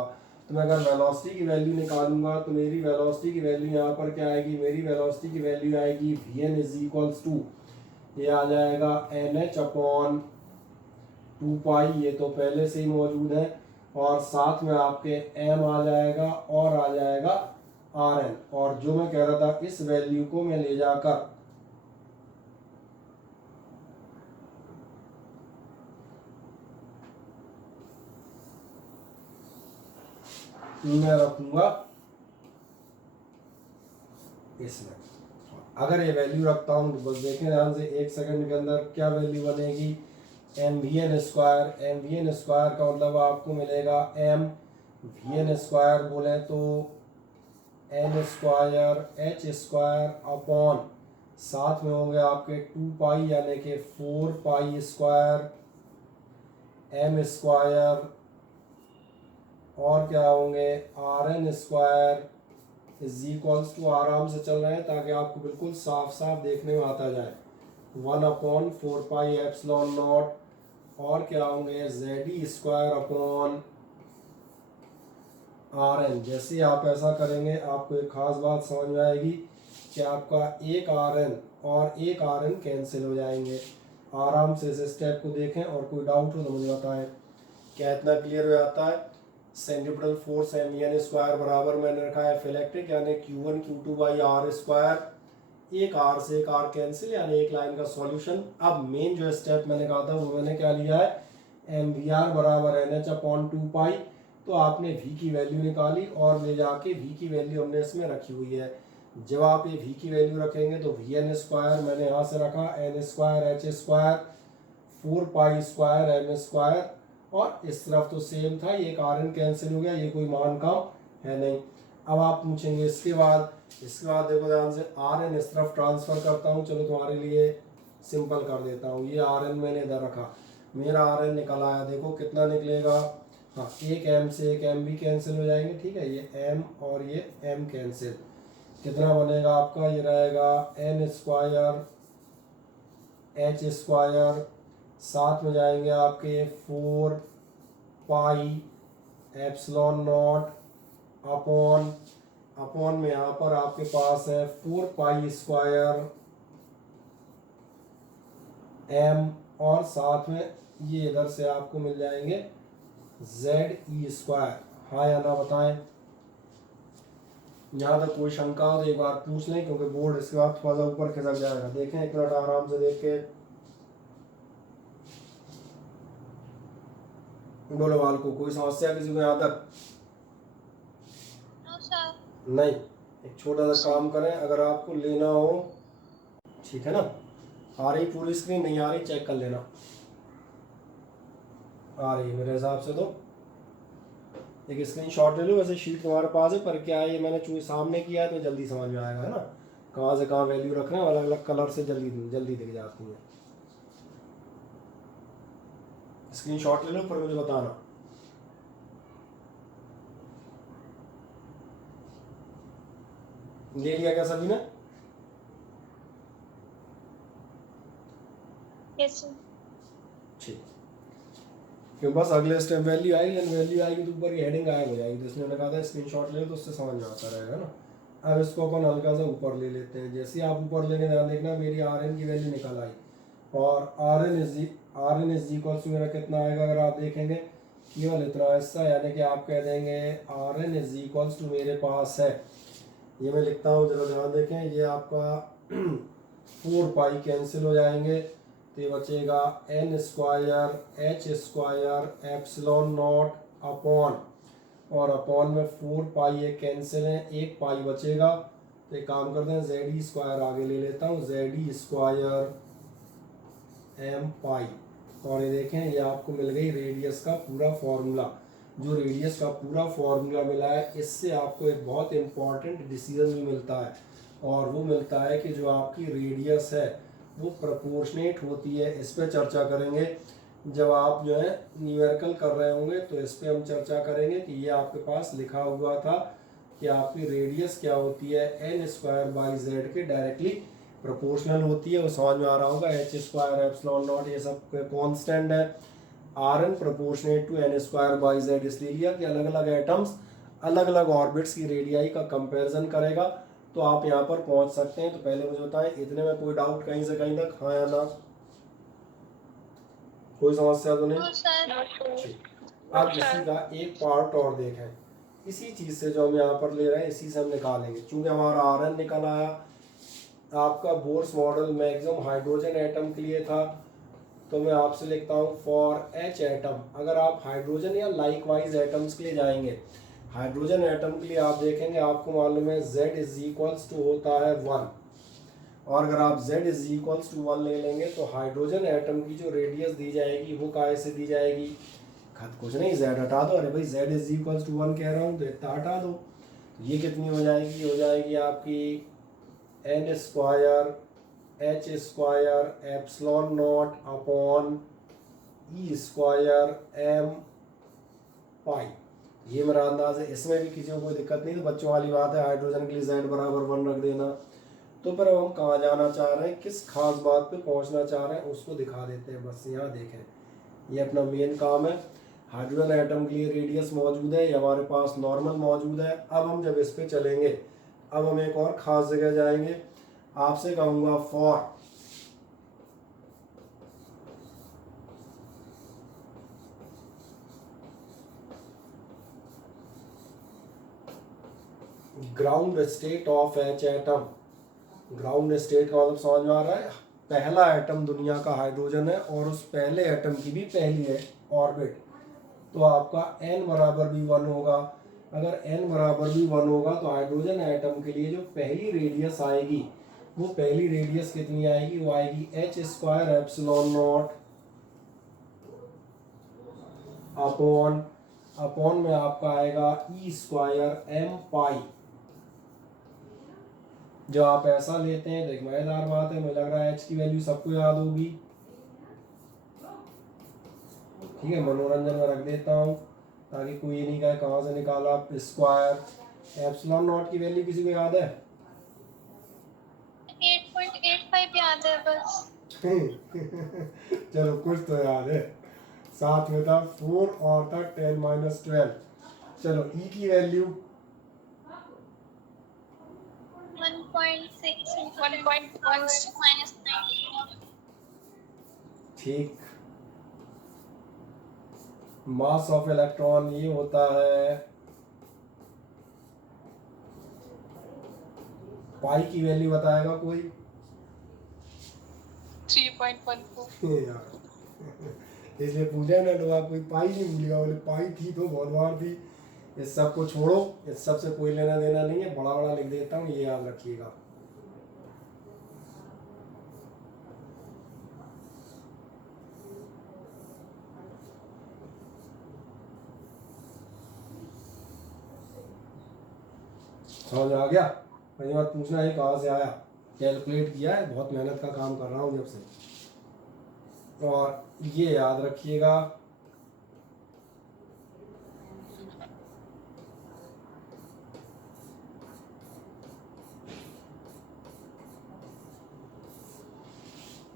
तो मैं अगर वेलोसिटी की वैल्यू निकालूंगा तो मेरी वेलोसिटी की वैल्यू यहाँ पर क्या आएगी, मेरी वेलोसिटी की वैल्यू आएगी Vn इज इक्वल्स टू, ये आ जाएगा NH अपॉन 2 पाई, ये तो पहले से ही मौजूद है, और साथ में आपके m आ जाएगा और आ जाएगा Rn। और जो मैं कह रहा था इस वैल्यू को मैं ले जाकर मैं रखूंगा इसमें। अगर ये वैल्यू रखता हूं तो बस देखें ध्यान से, 1 सेकंड के अंदर क्या वैल्यू बनेगी, mvn स्क्वायर। mvn स्क्वायर का मतलब आपको मिलेगा m vn स्क्वायर बोले तो n square h square upon साथ में होंगे आपके 2 पाई यानी कि 4 पाई स्क्वायर m स्क्वायर और क्या होंगे Rn square is equals to, आराम से चल रहे हैं ताकि आपको बिल्कुल साफ साफ देखने में आता जाए, 1/4 पाई एप्सिलॉन नॉट और क्या होंगे Zi स्क्वायर अपॉन Rn। जैसे आप ऐसा करेंगे आपको एक खास बात समझ में आएगी कि आपका एक Rn और एक Rn कैंसिल हो जाएंगे। आराम से इस स्टेप को देखें और कोई डाउट हो तो मुझे बताएं। क्या इतना क्लियर हो जाता है? सेंट्रीपिटल फोर्स mvn स्क्वायर बराबर मैंने रखा है इलेक्ट्रिक यानी q1 q2 by r square, एक r से एक r कैंसिल यानी एक लाइन का सॉल्यूशन। अब मेन जो स्टेप मैंने कहा था वो मैंने क्या लिया है, mvr बराबर nh अपॉन 2 पाई। तो आपने v की वैल्यू निकाली और ले जाके v की वैल्यू हमने इसमें रखी हुई है। जब आप ये v की वैल्यू रखेंगे तो vn स्क्वायर मैंने यहाँ से रखा n square h square 4 pi square m square, और इस तरफ तो सेम था, ये Rn कैंसिल हो गया, ये कोई मान काम है नहीं। अब आप पूछेंगे इसके बाद देखो ध्यान से, Rn इस तरफ ट्रांसफर करता हूँ, चलो तुम्हारे लिए सिंपल कर देता हूँ। ये Rn मैंने इधर रखा, मेरा Rn निकल आया, देखो कितना निकलेगा, हाँ एक m से एक m भी कैंसिल हो जाएंगे, ठीक है, ये m और ये m कैंसिल, कितना बनेगा आपका, ये रहेगा n स्क्वायर h स्क्वायर, साथ में जाएंगे आपके 4 पाई एप्सिलॉन नॉट अपॉन में यहाँ पर आपके पास है 4 पाई स्क्वायर m, और साथ में ये इधर से आपको मिल जाएंगे ZE स्क्वायर। हाँ या ना बताएं, यहाँ तक कोई शंका हो तो एक बार पूछ लें, क्योंकि बोर्ड इसके बाद थोड़ा सा ऊपर खिसक जाएगा। देखें एक मिनट आराम से देख के, बोलो वाल को, कोई समस्या किसी को यहाँ तक? नहीं, एक छोटा सा काम करें, अगर आपको लेना हो, ठीक है ना, आ रही पूरी स्क्रीन, नहीं आ रही चेक कर लेना, आ रही है मेरे हिसाब से तो एक स्क्रीनशॉट ले लो। वैसे शीट तुम्हारे पास है, पर क्या है ये मैंने चूंकि सामने किया है तो जल्दी समझ में आएगा, है ना, कहाँ से कहाँ वैल्यू रखना है, अलग अलग कलर से जल्दी दिख जाती है। स्क्रीनशॉट ले लो फिर मुझे बताना। ले लिया क्या सभी ने? Yes sir. ठीक, क्यों बस अगले स्टेप वैल्यू आएगी तो ऊपर की हेडिंग गायब हो जाएगी, तो इसलिए मैंने कहा था स्क्रीनशॉट ले लो तो उससे समझ में आता रहेगा ना। अब इसको अपन हल्का सा ऊपर ले लेते हैं। जैसे आप ऊपर लेंगे ध्यान देखना, मेरी Rn की वैल्यू निकल आई, और Rn इज इक्वल टू मेरा कितना आएगा, अगर आप देखेंगे केवल इतना हिस्सा, यानी कि आप कह देंगे Rn इज इक्वल टू मेरे पास है, ये मैं लिखता हूँ, जरा ध्यान देखें, ये आपका 4 पाई कैंसिल हो जाएंगे, तो ये बचेगा n square h square epsilon naught upon, और अपॉन में 4 पाई ये कैंसिल है, एक पाई बचेगा, तो एक काम करते हैं ZE स्क्वायर आगे ले लेता हूँ, ZE स्क्वायर m पाई, और ये देखें ये आपको मिल गई रेडियस का पूरा फॉर्मूला। जो रेडियस का पूरा फॉर्मूला मिला है, इससे आपको एक बहुत इंपॉर्टेंट डिसीजन भी मिलता है, और वो मिलता है कि जो आपकी रेडियस है वो प्रोपोर्शनेट होती है। इस पर चर्चा करेंगे जब आप जो है न्यूमेरिकल कर रहे होंगे, तो इस पर हम चर्चा करेंगे कि ये आपके पास लिखा हुआ था कि आपकी रेडियस क्या होती है, n स्क्वायर बाई जेड के डायरेक्टली प्रोपोर्शनल होती है। वो समझ में आ रहा होगा, h स्क्वायर एप्सिलॉन नॉट ये सब कांस्टेंट है, R N proportionate to N square by Z इसलिए लिया कि अलग अलग एटम्स अलग अलग ऑर्बिट्स की रेडियाई का कंपैरिजन करेगा। तो आप यहाँ पर पहुंच सकते हैं। तो पहले मुझे बताएं इतने में कोई डाउट कहीं से कहीं तक, हाँ या ना, कोई समस्या तो नहीं? ठीक। अब इसी का एक पार्ट और देखें, इसी चीज से जो हम यहाँ पर ले रहे हैं इसी से हम निकालेंगे। चूंकि हमारा आर एन निकल आया, आपका Bohr's model maximum hydrogen atom के लिए था, तो मैं आपसे लिखता हूँ फॉर एच एटम। अगर आप हाइड्रोजन या लाइकवाइज एटम्स के लिए जाएंगे, हाइड्रोजन एटम के लिए आप देखेंगे, आपको मालूम है Z इज इक्वल्स टू होता है 1, और अगर आप Z इज इक्वल्स टू 1 ले लेंगे तो हाइड्रोजन एटम की जो रेडियस दी जाएगी वो कैसे दी जाएगी? खत कुछ नहीं, Z हटा दो। अरे भाई Z इज इक्वल्स टू 1 कह रहा हूँ तो इतना हटा दो। तो ये कितनी हो जाएगी? हो जाएगी आपकी n square h square epsilon naught upon e square m पाई। ये मेरा अंदाज है। इसमें भी किसी को कोई दिक्कत नहीं, तो बच्चों वाली बात है, हाइड्रोजन के लिए Z बराबर 1 रख देना। तो फिर हम कहाँ जाना चाह रहे हैं, किस खास बात पे पहुंचना चाह रहे हैं उसको दिखा देते हैं। बस यहाँ देखें, ये अपना मेन काम है। हाइड्रोजन एटम के लिए रेडियस मौजूद है, ये हमारे पास नॉर्मल मौजूद है। अब हम जब इस पे चलेंगे, अब हम एक और खास जगह जाएंगे। आपसे कहूँगा for ground state of H atom. Ground state का मतलब समझ में आ रहा है? पहला एटम दुनिया का हाइड्रोजन है और उस पहले एटम की भी पहली है ऑर्बिट। तो आपका n बराबर भी 1 होगा। अगर n बराबर भी 1 होगा तो हाइड्रोजन एटम के लिए जो पहली रेडियस आएगी, वो पहली रेडियस कितनी आएगी? वो आएगी h square epsilon naught upon में आपका आएगा e स्क्वायर m पाई। जो आप ऐसा लेते हैं तो एक मजेदार बात है, मुझे लग रहा है h की वैल्यू सबको याद होगी। ठीक है, मनोरंजन में रख देता हूँ ताकि कोई ये नहीं कहे कहाँ से निकाला। स्क्वायर एप्सिलॉन नॉट की वैल्यू किसी को याद है? 8.85 याद है बस। चलो कुछ तो याद है। साथ में था 4 और था 10-12। चलो e की वैल्यू 1.6 ठीक। मास ऑफ इलेक्ट्रॉन ये होता है, पाई की वैल्यू बताएगा कोई? 3.14। यार इसलिए पूछा ना लोग, कोई पाई नहीं भूलेगा, बोले पाई थी तो बहुत बार थी। इस सब को छोड़ो, इस सब से कोई लेना देना नहीं है। बड़ा बड़ा लिख देता हूँ, ये याद रखिएगा। समझ आ गया? मुझे मत पूछना है कहाँ से आया, कैलकुलेट किया है, बहुत मेहनत का काम कर रहा हूँ जब से। और ये याद रखिएगा,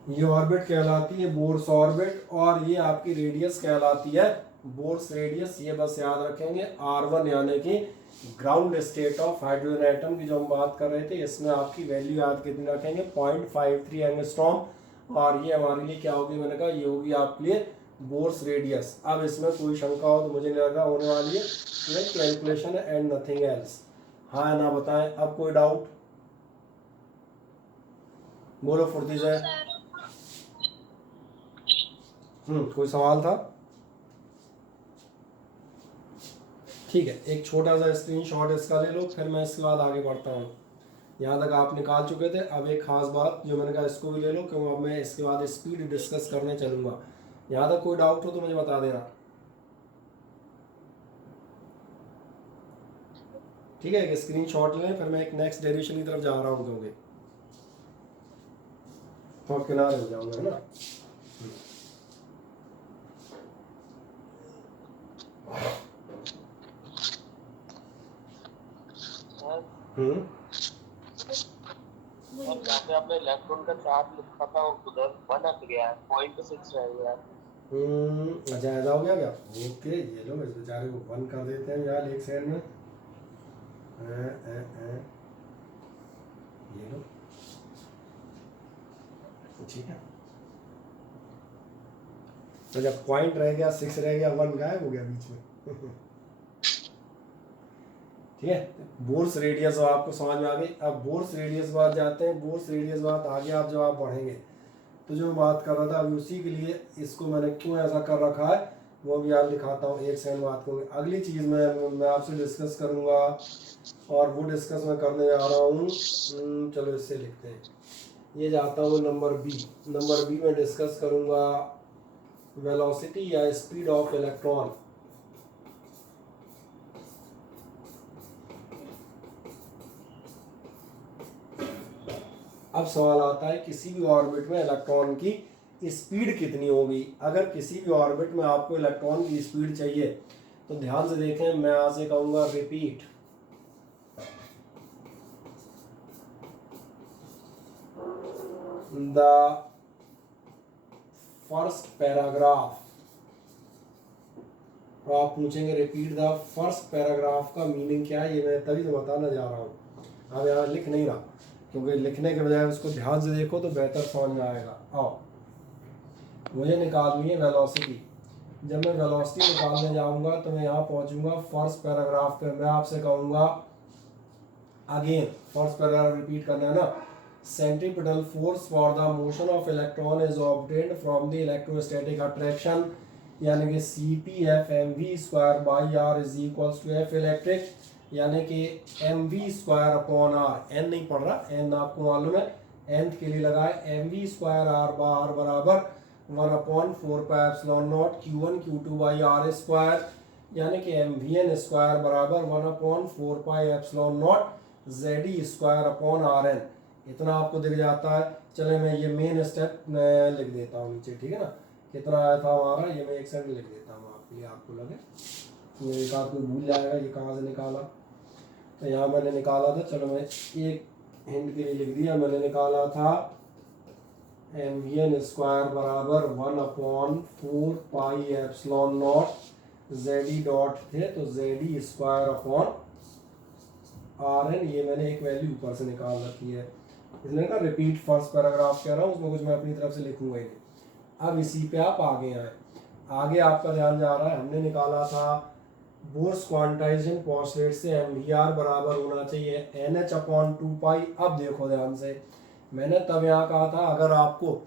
ये ऑर्बिट कहलाती है बोर्स ऑर्बिट, और ये आपकी रेडियस कहलाती है बोर्स रेडियस। ये बस याद रखेंगे। R1 यानी कि ground state of hydrogen atom की जो हम बात कर रहे थे, इसमें आपकी वैल्यू याद कितनी रखेंगे? 0.53 एंगस्ट्रॉम। और ये हमारे लिए क्या होगी? मैंने कहा ये होगी आपके लिए बोर्स रेडियस। अब इसमें कोई शंका हो तो मुझे नहीं लगा होने वाली है, कैलकुलेशन एंड नथिंग एल्स। हाँ ना बताएं, अब कोई डाउट? बोलो फुर्ती से। कोई सवाल था? ठीक है, एक छोटा सा स्क्रीनशॉट इसका ले लो, फिर मैं इसके बाद आगे बढ़ता हूँ। यहाँ तक आप निकाल चुके थे। अब एक खास बात जो मैंने कहा इसको भी ले लो, क्योंकि अब मैं इसके बाद स्पीड डिस्कस करने चलूँगा। यहाँ तक कोई डाउट हो तो मुझे बता देना। ठीक है, एक स्क्रीनशॉट लें, फिर मैं एक नेक्स्ट डेरिवेशन की तरफ जा रहा हूँ, क्योंकि तो किनारे हो जाऊँगा, है ना। जहाँ पे आपने इलेक्ट्रॉन का चार्ज लिखा था उधर 1 हट गया है, 0.6 रह गया है। अच्छा ऐसा हो गया क्या? ओके, ये लो इस बेचारे को बंद कर देते हैं यार एक सेकंड में। ये लो, ठीक है। तो जब पॉइंट रह गया 6 रह गया, 1 गायब हो गया बीच में। ठीक है, बोर्स रेडियस आपको समझ में आ गई। अब बोर्स रेडियस बात जाते हैं। बोर्स रेडियस बात आगे आप जब आप बढ़ेंगे तो जो मैं बात कर रहा था अभी उसी के लिए इसको मैंने क्यों ऐसा कर रखा है वो भी यार दिखाता हूँ। एक सेकंड बात करूँगी। अगली चीज़ मैं आपसे डिस्कस करूँगा और वो डिस्कस मैं करने जा रहा हूँ। चलो इससे लिखते हैं, ये जाता हूँ नंबर बी में डिस्कस करूँगा वेलोसिटी या स्पीड ऑफ इलेक्ट्रॉन। अब सवाल आता है किसी भी ऑर्बिट में इलेक्ट्रॉन की स्पीड कितनी होगी। अगर किसी भी ऑर्बिट में आपको इलेक्ट्रॉन की स्पीड चाहिए तो ध्यान से देखें, मैं यहाँ से कहूँगा रिपीट द फर्स्ट पैराग्राफ। तो आप पूछेंगे रिपीट द फर्स्ट पैराग्राफ का मीनिंग क्या है, ये मैं तभी तो बताना जा रहा हूँ। अब यहाँ लिख नहीं रहा क्योंकि लिखने के बजाय उसको ध्यान से देखो तो बेहतर समझ में आएगा। आओ, मुझे निकालनी है वेलोसिटी। जब मैं वेलोसिटी निकालने जाऊंगा तो मैं यहाँ पहुंचूंगा फर्स्ट पैराग्राफ पे। मैं आपसे कहूँगा अगेन फर्स्ट पैराग्राफ रिपीट करना है ना। Centripetal force for the motion of electron is obtained from the electrostatic attraction, यानी कि CP/F mv² is equals to F electric, यानी कि mv²/r। n नहीं पढ़ रहा, n आपको मालूम है, nth के लिए लगाए mv²r बराबर 1/4πε0 Q1 Q2/r², यानी कि mvn² बराबर 1/4πε0 Ze²/Rn। इतना आपको दिख जाता है। चले मैं ये मेन स्टेप लिख देता हूँ नीचे, ठीक है ना। कितना आया था हमारा, ये मैं एक सेकंड लिख देता हूँ आपके लिए, आपको लगे एक आध कोई भूल जाएगा ये कहाँ से निकाला। तो यहाँ मैंने निकाला था, चलो मैं एक हिंट के लिए लिख दिया, मैंने निकाला था mvn² बराबर 1/4πε0 Ze डॉट थे तो Ze²/Rn। ये मैंने एक वैल्यू ऊपर से निकाल रखी है। इसने कहा रिपीट फर्स्ट पैराग्राफ कह रहा हूँ, उसमें कुछ मैं अपनी तरफ से लिखूंगा ही नहीं। अब इसी पे आप आगे आए। आगे आपका ध्यान जा रहा है, हमने निकाला था बोर्स क्वांटाइजेशन पोस्टलेट से mvr बराबर होना चाहिए nh/2π। अब देखो ध्यान से, मैंने तब यहाँ कहा था अगर आपको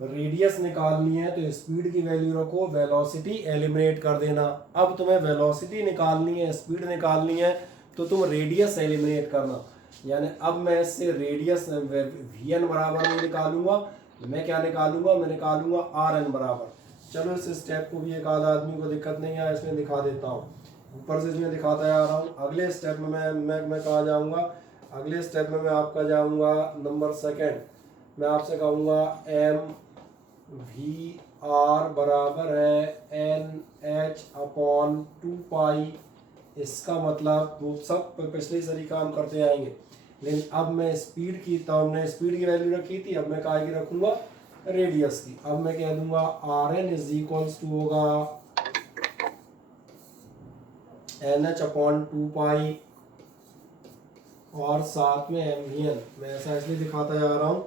रेडियस निकालनी है तो स्पीड की वैल्यू रखो, वेलोसिटी एलिमिनेट कर देना। अब तुम्हें वेलोसिटी निकालनी है, स्पीड निकालनी है तो तुम रेडियस एलिमिनेट करना। यानी अब मैं इससे रेडियस vn बराबर नहीं निकालूंगा, मैं क्या निकालूंगा, मैं निकालूंगा rn बराबर। चलो इस स्टेप को भी एक आधा आदमी को दिक्कत नहीं है, इसमें दिखा देता हूँ, ऊपर से इसमें दिखाता जा रहा हूँ। अगले स्टेप में मैं कहाँ जाऊँगा, अगले स्टेप में मैं आपका जाऊँगा नंबर सेकेंड। मैं आपसे कहूँगा mvr बराबर है nh/2π। इसका मतलब वो सब पिछले सारी काम करते आएंगे, लेकिन अब मैं स्पीड की, तो हमने स्पीड की वैल्यू रखी थी, अब मैं काय की रखूँगा, रेडियस की। अब मैं कह दूंगा Rn इज इक्वल्स टू होगा nh/2π और साथ में mvn। मैं ऐसा इसलिए दिखाता जा रहा हूँ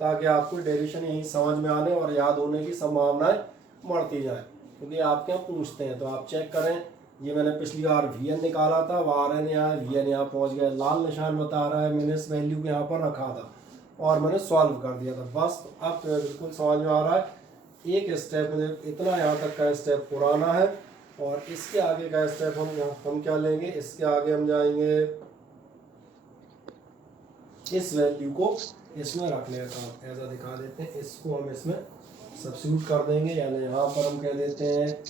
ताकि आपको डेरिवेशन यही समझ में आने और याद होने की संभावनाएं बढ़ती जाए, क्योंकि आपके यहाँ पूछते हैं। तो आप चेक करें, ये मैंने पिछली बार vn निकाला था, Rn यहाँ vn यहाँ पहुँच गया, लाल निशान बता रहा है, मैंने इस वैल्यू को यहाँ पर रखा था और मैंने सॉल्व कर दिया था बस। अब तो बिल्कुल समझ में आ रहा है। एक स्टेप में इतना यहाँ तक का स्टेप पुराना है और इसके आगे का स्टेप हम क्या लेंगे, इसके आगे हम जाएंगे इस वैल्यू को इसमें रखने का काम। ऐसा दिखा देते हैं, इसको हम इसमें सब्स्टिट्यूट कर देंगे, यानी यहाँ पर हम कह देते हैं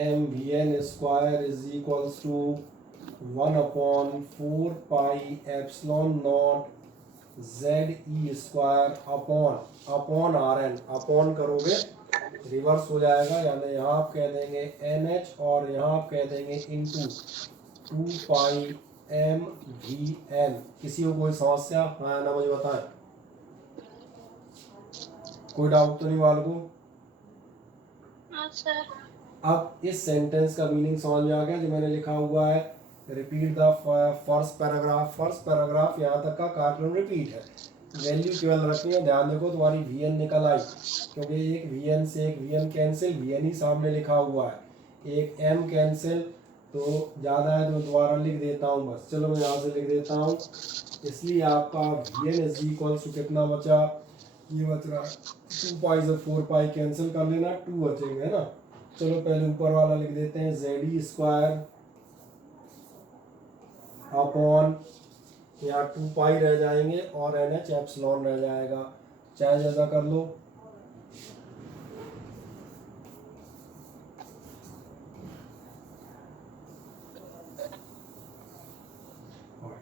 mvn² is equals to 1/4πε0 Ze² Rn। Upon करोगे रिवर्स हो जाएगा, यानी यहाँ आप कह देंगे nh और यहाँ आप कह देंगे इंटू 2πmvn। किसी को कोई समस्या हाँ ना, मुझे बताएं, कोई डाउट तो नहीं वाल को? हाँ सर। अब इस सेंटेंस का मीनिंग समझ में आ गया जो मैंने लिखा हुआ है, repeat the first paragraph. First paragraph यहाँ तक का कार्टून रिपीट है, वैल्यू केवल रखनी है। ध्यान देखो तुम्हारी वी एन निकल आई, क्योंकि एक वी एन से एक v n cancel, v n ही सामने लिखा हुआ है, एक एम कैंसिल, तो ज़्यादा है तो दोबारा लिख देता हूँ बस। चलो मैं यहाँ से लिख देता हूँ, इसलिए आपका V N is equals to कितना बचा, ये बच रहा है 2 पाई से 4 पाई कैंसिल कर लेना, 2 बचेंगे है ना। चलो पहले ऊपर वाला लिख देते हैं, जेड ई स्क्वायर अपॉन, यहाँ 2 पाई रह जाएंगे और एन एच एप्सिलॉन रह जाएगा, चाहे जैसा कर लो।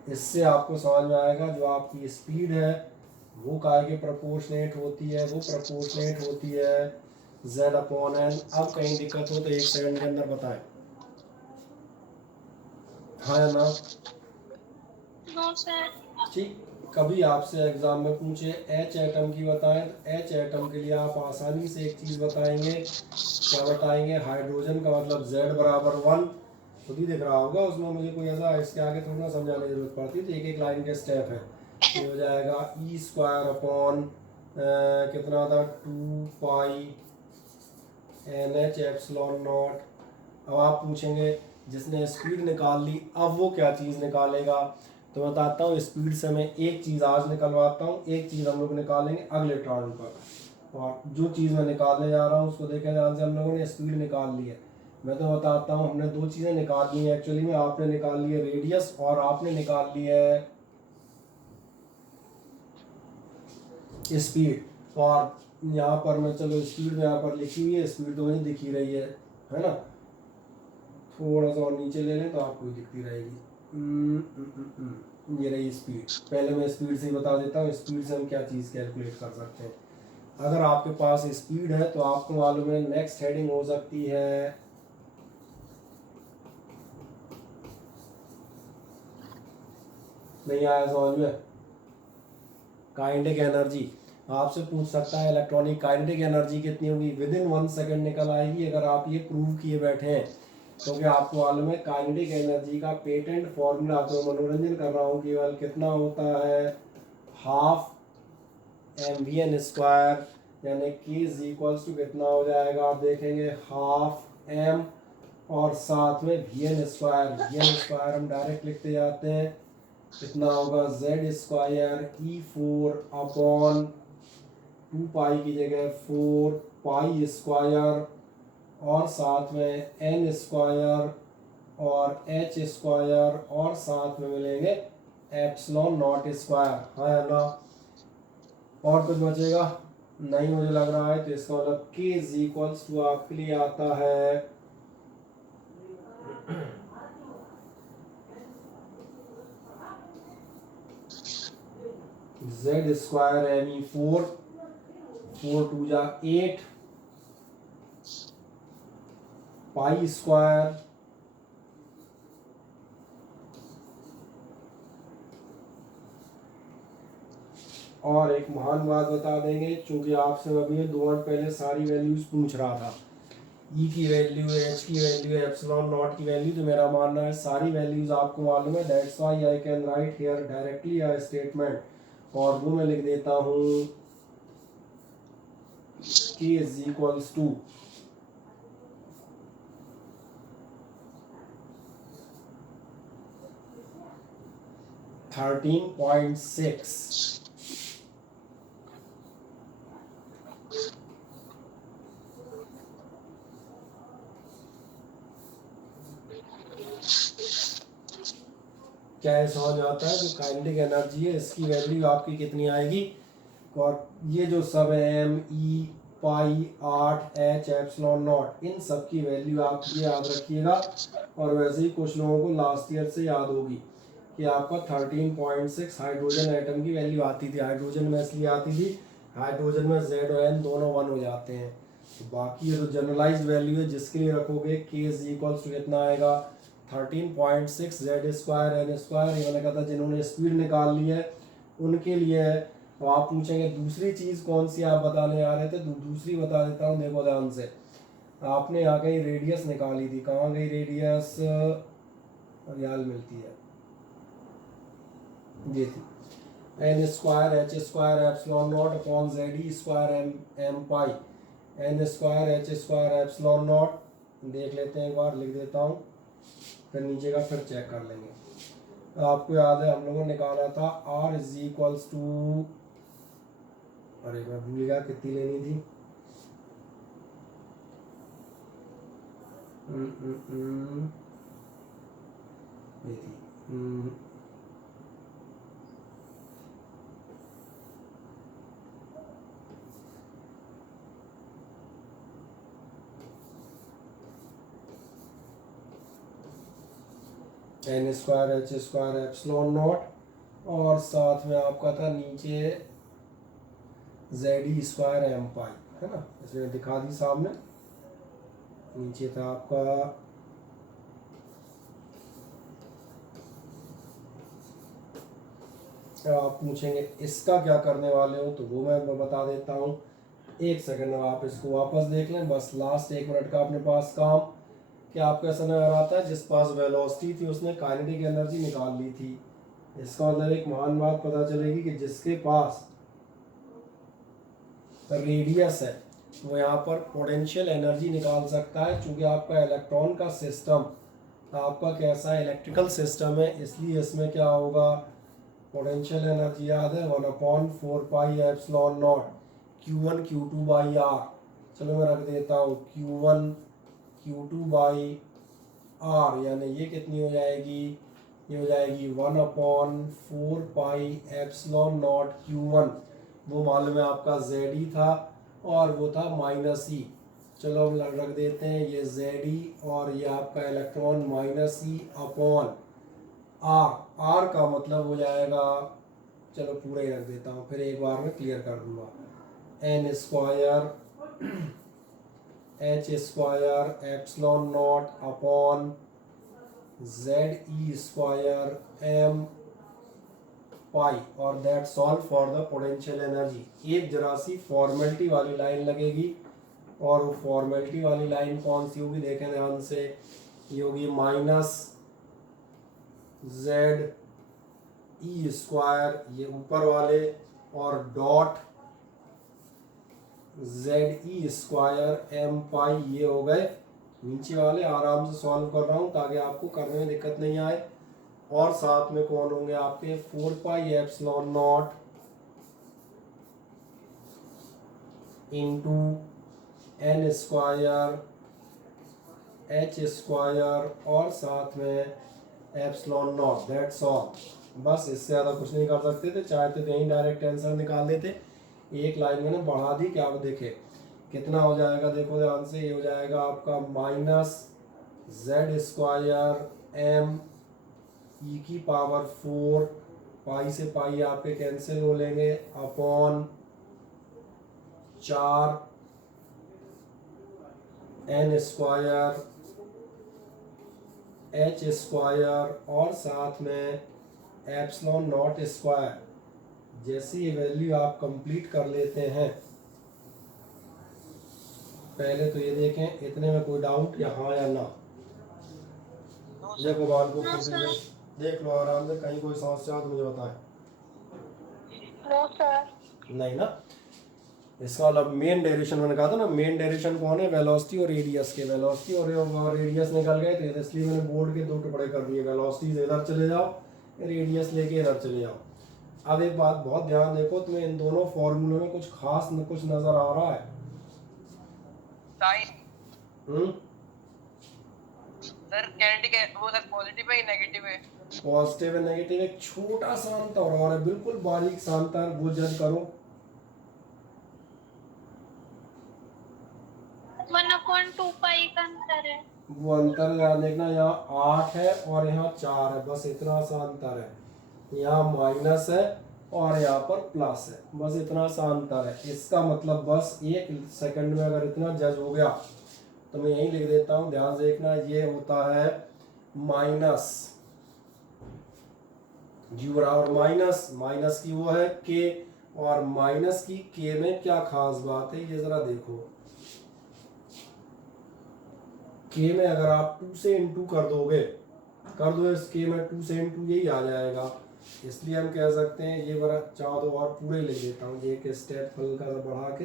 इससे आपको समझ में आएगा जो आपकी स्पीड है वो काय के प्रोपोर्शनेट होती है, वो प्रोपोर्शनेट होती है z अपॉन एन। अब कहीं दिक्कत हो तो 1 सेकंड के अंदर बताएं, हाँ या ना। No sir. ठीक, कभी आपसे एग्जाम में पूछे एच एटम की बताएं, तो एच एटम के लिए आप आसानी से एक चीज़ बताएंगे, क्या बताएंगे, हाइड्रोजन का मतलब z बराबर 1, खुद ही दिख रहा होगा उसमें, मुझे कोई ऐसा इसके आगे थोड़ा समझाने की जरूरत पड़ती, तो एक एक लाइन के स्टेप है। ये हो जाएगा ई स्क्वायर अपॉन कितना था 2 पाई एन एच एप्सिलॉन नॉट। अब आप पूछेंगे जिसने स्पीड निकाल ली अब वो क्या चीज़ निकालेगा, तो मैं बताता हूँ स्पीड से मैं एक चीज़ आज निकलवाता हूँ, एक चीज़ हम लोग निकालेंगे अगले टर्न पर, और जो चीज़ मैं निकालने जा रहा हूँ उसको देखें ध्यान से। हम लोगों ने स्पीड निकाल ली है, मैं तो बताता हूँ हमने 2 चीज़ें निकाल ली हैं एक्चुअली में, आपने निकाल ली है रेडियस और आपने निकाल ली है स्पीड। और यहाँ पर मैं, चलो स्पीड में यहाँ पर लिखी हुई है, स्पीड तो वहीं दिख ही रही है ना, थोड़ा सा और नीचे ले लें तो आपको दिखती रहेगी। ये रही स्पीड। पहले मैं स्पीड से ही बता देता हूँ स्पीड से हम क्या चीज़ कैलकुलेट कर सकते हैं। अगर आपके पास स्पीड है तो आपको मालूम है नेक्स्ट हेडिंग हो सकती है नहीं आया समझ में, काइनेटिक एनर्जी। आपसे पूछ सकता है इलेक्ट्रॉनिक काइनेटिक एनर्जी कितनी होगी, विद इन 1 सेकेंड निकल आएगी अगर आप ये प्रूव किए बैठे हैं, क्योंकि आपको मालूम है काइनेटिक एनर्जी का पेटेंट फॉर्मूला, तो मनोरंजन कर रहा हूँ केवल, कितना होता है half M V N square, यानी कि इज इक्वल्स टू कितना हो जाएगा, आप देखेंगे हाफ एम और साथ में V N square. V N square हम डायरेक्ट लिखते जाते हैं, कितना होगा Z square E 4 upon 2 pi की जगह 4 पाई स्क्वायर और साथ में एन स्क्वायर और एच स्क्वायर और साथ में मिलेंगे एप्सिलॉन नॉट स्क्वायर, हाँ या ना। और कुछ बचेगा नहीं मुझे लग रहा है, तो इसका मतलब k इज इक्वल्स टू आपके लिए आता है जेड स्क्वायर एम ई 4, 4 2 जा 8 पाई स्क्वायर और एक महान बात बता देंगे, चूंकि आपसे अभी 2 मिनट पहले सारी वैल्यूज पूछ रहा था, ई की वैल्यू है, एच की वैल्यू है, एप्सिलॉन नॉट की वैल्यू, तो मेरा मानना है सारी वैल्यूज आपको मालूम है, that's why I can write here directly a statement, और वो मैं लिख देता हूँ k इज इक्वल्स टू 13.6 क्या है समझ आता है, जो काइनेटिक एनर्जी है इसकी वैल्यू आपकी कितनी आएगी, और ये जो सब है m e pi 8 h epsilon naught, इन सब की वैल्यू आप ये याद रखिएगा। और वैसे ही कुछ लोगों को लास्ट ईयर से याद होगी कि आपका 13.6 हाइड्रोजन एटम की वैल्यू आती थी, हाइड्रोजन में इसलिए आती थी, हाइड्रोजन में जेड और एन दोनों 1 हो जाते हैं। तो बाकी ये जो जनरलाइज्ड वैल्यू है जिसके लिए रखोगे k इज इक्वल्स टू कितना आएगा 13.6 जेड स्क्वायर एन स्क्वायर। ये मैंने कहा था जिन्होंने स्पीड निकाल ली है उनके लिए है। तो आप पूछेंगे दूसरी चीज़ कौन सी आप बताने आ रहे थे, तो दूसरी बता देता हूँ, देखो ध्यान से। आपने यहाँ कहीं रेडियस निकाली थी, कहाँ गई रेडियस, रियाल मिलती है, ये थी N square H square epsilon naught upon Z ई square M pi, N square H square epsilon naught, देख लेते हैं एक बार, लिख देता हूँ, फिर नीचे का फिर चेक कर लेंगे। आपको याद है हम लोगों ने निकाला था आर इज इक्वल्स टू, अरे मैं भूल गया कितनी लेनी थी, ये थी N square H square epsilon naught, और साथ में आपका था नीचे जेड ई स्क्वायर एम पाई, है ना, इसमें दिखा दी सामने, नीचे था आपका आप पूछेंगे इसका क्या करने वाले हो, तो वो मैं बता देता हूँ। एक सेकंड में आप इसको वापस देख लें, बस लास्ट 1 मिनट का अपने पास काम, कि आपको ऐसा नजर आता है जिस पास वेलोसिटी थी उसने काइनेटिक एनर्जी निकाल ली थी। इसका मतलब एक महान बात पता चलेगी कि जिसके पास रेडियस है वो यहाँ पर पोटेंशियल एनर्जी निकाल सकता है, क्योंकि आपका इलेक्ट्रॉन का सिस्टम आपका कैसा इलेक्ट्रिकल सिस्टम है, इसलिए इसमें क्या होगा, पोटेंशियल एनर्जी याद है 1/4 pi epsilon naught Q1 Q2 by R. चलो मैं रख देता हूँ Q1 Q2 बाई आर, यानी ये कितनी हो जाएगी, ये हो जाएगी 1/4 पाई एप्सिलॉन नॉट Q1, वो मालूम है आपका जेड था और वो था -E। चलो हम रख देते हैं ये जेड और ये आपका electron -E upon R, R का मतलब हो जाएगा, चलो पूरा ही रख देता हूँ, फिर एक बार में क्लियर कर दूंगा, n square H square epsilon naught upon Z ई स्क्वायर एम पाई, और that solve for the potential energy. एक जरा सी फॉर्मेलिटी वाली लाइन लगेगी, और वो फॉर्मेलिटी वाली लाइन कौन सी होगी, देखें ध्यान से, ये होगी -Z ई स्क्वायर, ये ऊपर वाले, और डॉट जेड ई स्क्वायर एम पाई, ये हो गए नीचे वाले। आराम से सॉल्व कर रहा हूँ ताकि आपको करने में दिक्कत नहीं आए। और साथ में कौन होंगे आपके 4 pi epsilon naught into N square H square और साथ में एप्सिलॉन नॉट, दैट्स ऑल। बस इससे ज़्यादा कुछ नहीं कर सकते थे, चाहते तो यहीं डायरेक्ट आंसर निकाल देते। एक लाइन मैंने बढ़ा दी, क्या आप देखे कितना हो जाएगा, देखो ध्यान से, ये हो जाएगा आपका -Z स्क्वायर एम ई की पावर 4, पाई से पाई आपके कैंसिल हो लेंगे, upon 4 N square H square और साथ में एप्सिलॉन नॉट स्क्वायर। जैसी ये वैल्यू आप कंप्लीट कर लेते हैं, पहले तो ये देखें इतने में कोई डाउट या हाँ या ना, देखो बाल को खुद ही देख लो आराम से, कहीं कोई समस्या तो मुझे बताएं। No sir. नहीं ना, इसका मतलब मेन डायरेक्शन मैंने कहा था ना, मेन डायरेक्शन कौन है, वेलोसिटी और रेडियस के, वेलोसिटी और रेडियस निकल गए तो इसलिए मैंने बोर्ड के 2 टुकड़े कर दिए, वेलोसिटी से इधर चले जाओ, रेडियस लेके इधर चले जाओ। अब एक बात बहुत ध्यान देखो, तुम्हें इन दोनों फॉर्मूलों में कुछ खास न कुछ नजर आ रहा है, साइन सर, काइनेटिक है वो सर, पॉजिटिव है नेगेटिव है, पॉजिटिव है नेगेटिव, एक छोटा सा अंतर और है, बिल्कुल बारीक सा अंतर, वो जज करो। 1/2 पाई का अंतर है। वो अंतर याद देखना, यहाँ 8 है और यहाँ 4 है, बस इतना सा अंतर है, यहाँ माइनस है और यहाँ पर प्लस है, बस इतना सा अंतर है। इसका मतलब बस 1 सेकंड में अगर इतना जज हो गया तो मैं यही लिख देता हूँ, ध्यान से देखना, ये होता है माइनस जी बराबर माइनस की वो है के, और माइनस की के में क्या खास बात है ये जरा देखो, के में अगर आप 2 से इंटू कर दो इस के में 2 से इंटू यही आ जाएगा, इसलिए हम कह सकते हैं ये बड़ा चाहो तो और पूरे लिख देता हूँ, ये एक स्टेप हल्का सा बढ़ा के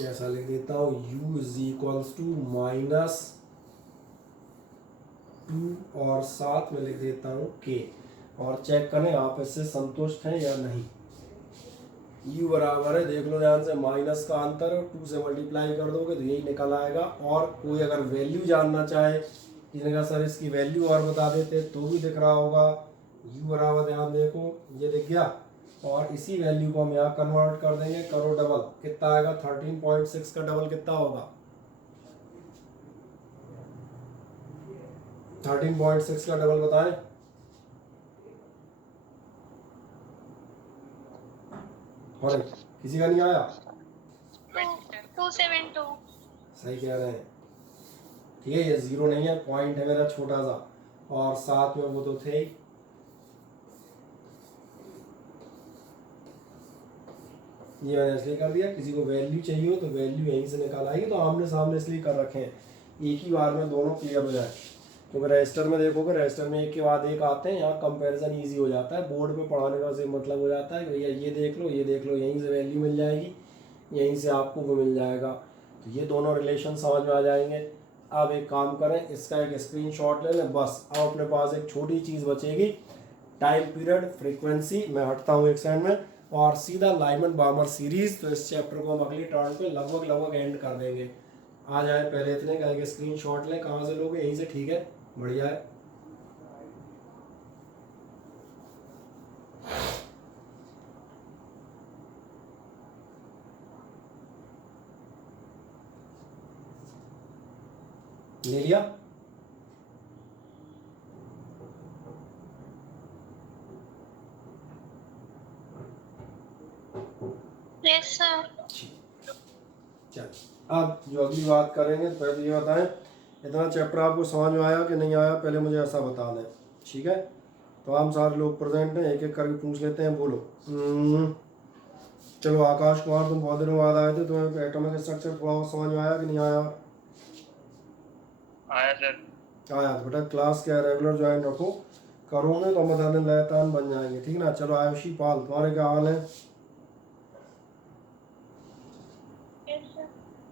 ऐसा लिख देता हूँ u इज इक्वल्स टू -2 और साथ में लिख देता हूँ k, और चेक करें आप इससे संतुष्ट हैं या नहीं। u बराबर है, देख लो ध्यान से, माइनस का अंतर है, 2 से मल्टीप्लाई कर दोगे तो यही निकल आएगा। और कोई अगर वैल्यू जानना चाहे, किसी का सर इसकी वैल्यू और बता देते तो भी दिख रहा होगा। u बराबर, ध्यान देखो ये दिख गया, और इसी वैल्यू को हम यहाँ कन्वर्ट कर देंगे, करो डबल, कितना आएगा 13.6 का डबल कितना होगा, 13.6 का डबल बताएं। और किसी का नहीं आया? 272। सही कह रहे हैं, ठीक है, ये जीरो नहीं है, पॉइंट है मेरा छोटा सा, और साथ में वो तो थे ही। ये मैंने इसलिए कर दिया, किसी को वैल्यू चाहिए हो तो वैल्यू यहीं से निकाल आएगी, तो आमने सामने इसलिए कर रखे हैं, एक ही बार में दोनों क्लियर हो जाए। क्योंकि रजिस्टर में देखोगे, रजिस्टर में एक के बाद एक आते हैं, यहाँ कंपैरिजन इजी हो जाता है, बोर्ड पे पढ़ाने का से मतलब हो जाता है कि भैया ये देख लो, ये देख लो, यहीं से वैल्यू मिल जाएगी, यहीं से आपको वो मिल जाएगा, तो ये दोनों रिलेशन समझ में आ जाएंगे। अब एक काम करें, इसका एक स्क्रीनशॉट ले लें, बस अब अपने पास एक छोटी चीज़ बचेगी, टाइम पीरियड, फ्रीक्वेंसी। मैं हटता हूँ एक साइड में, और सीधा लाइमन बार्मर सीरीज, तो इस चैप्टर को हम अगली टर्न पे लगभग एंड कर देंगे। आ जाए पहले इतने का एक स्क्रीनशॉट लें, कहाँ से लोगे, यहीं से, ठीक है, बढ़िया है। ले लिया? Yes sir. चल, अब जो अगली बात करेंगे, तो पहले ये बताएं, इतना चैप्टर आपको समझ में आया कि नहीं आया, पहले मुझे ऐसा बता दें, ठीक है। तो हम सारे लोग प्रेजेंट हैं, एक एक करके पूछ लेते हैं, बोलो। चलो आकाश कुमार, तुम बहुत दिनों बाद आए थे, तुम्हें एटॉमिक स्ट्रक्चर थोड़ा बहुत समझ में आया कि नहीं आया? आया सर। आया तो बेटा क्लास क्या रेगुलर ज्वाइन रखो, करोगे तो हम दिन लैतान बन जाएंगे, ठीक ना। चलो आयुषी पाल, तुम्हारे क्या हाल है?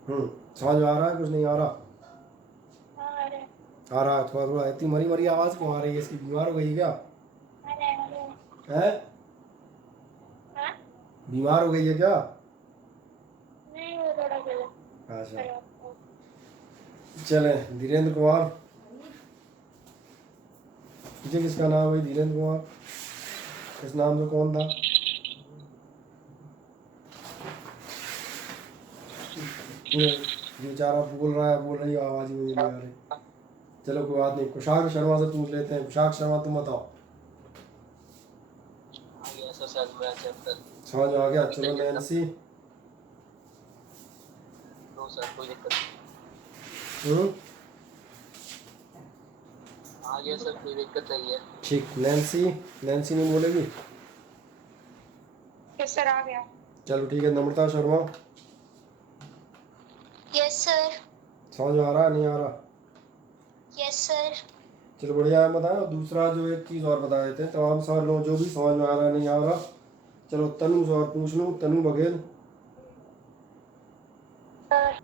समझ में आ रहा है, कुछ नहीं आ रहा? आ रहा है, थोड़ा थोड़ा। इतनी मरी मरी आवाज क्यों आ रही है, इसकी बीमार हो गई क्या है? बीमार हो गई है क्या? अच्छा, चले। धीरेन्द्र कुमार, जी किसका नाम है धीरेन्द्र कुमार, इस नाम से कौन था? बेचारा बोल रहा है, बोल रही आवाज ही मुझे नहीं आ रही। चलो कोई बात नहीं, कुशाक शर्मा से पूछ लेते हैं। कुशाक शर्मा, तुम बताओ। समझ आ गया? चलो नैन्सी। नो सर, कोई दिक्कत आ गया सर, कोई दिक्कत नहीं है। ठीक, नैन्सी, नैन्सी नहीं बोलेगी? यस सर, आ गया। चलो ठीक है। नम्रता शर्मा, यस सर। समझ में आ रहा है, नहीं आ रहा? Yes sir. चलो बढ़िया है, बताएं। और दूसरा जो एक चीज़ और बता देते हैं, तमाम सारे लोग जो भी समझ में आ रहा है, नहीं आ रहा। चलो तनु से और पूछ लूँ, तनु बघेल।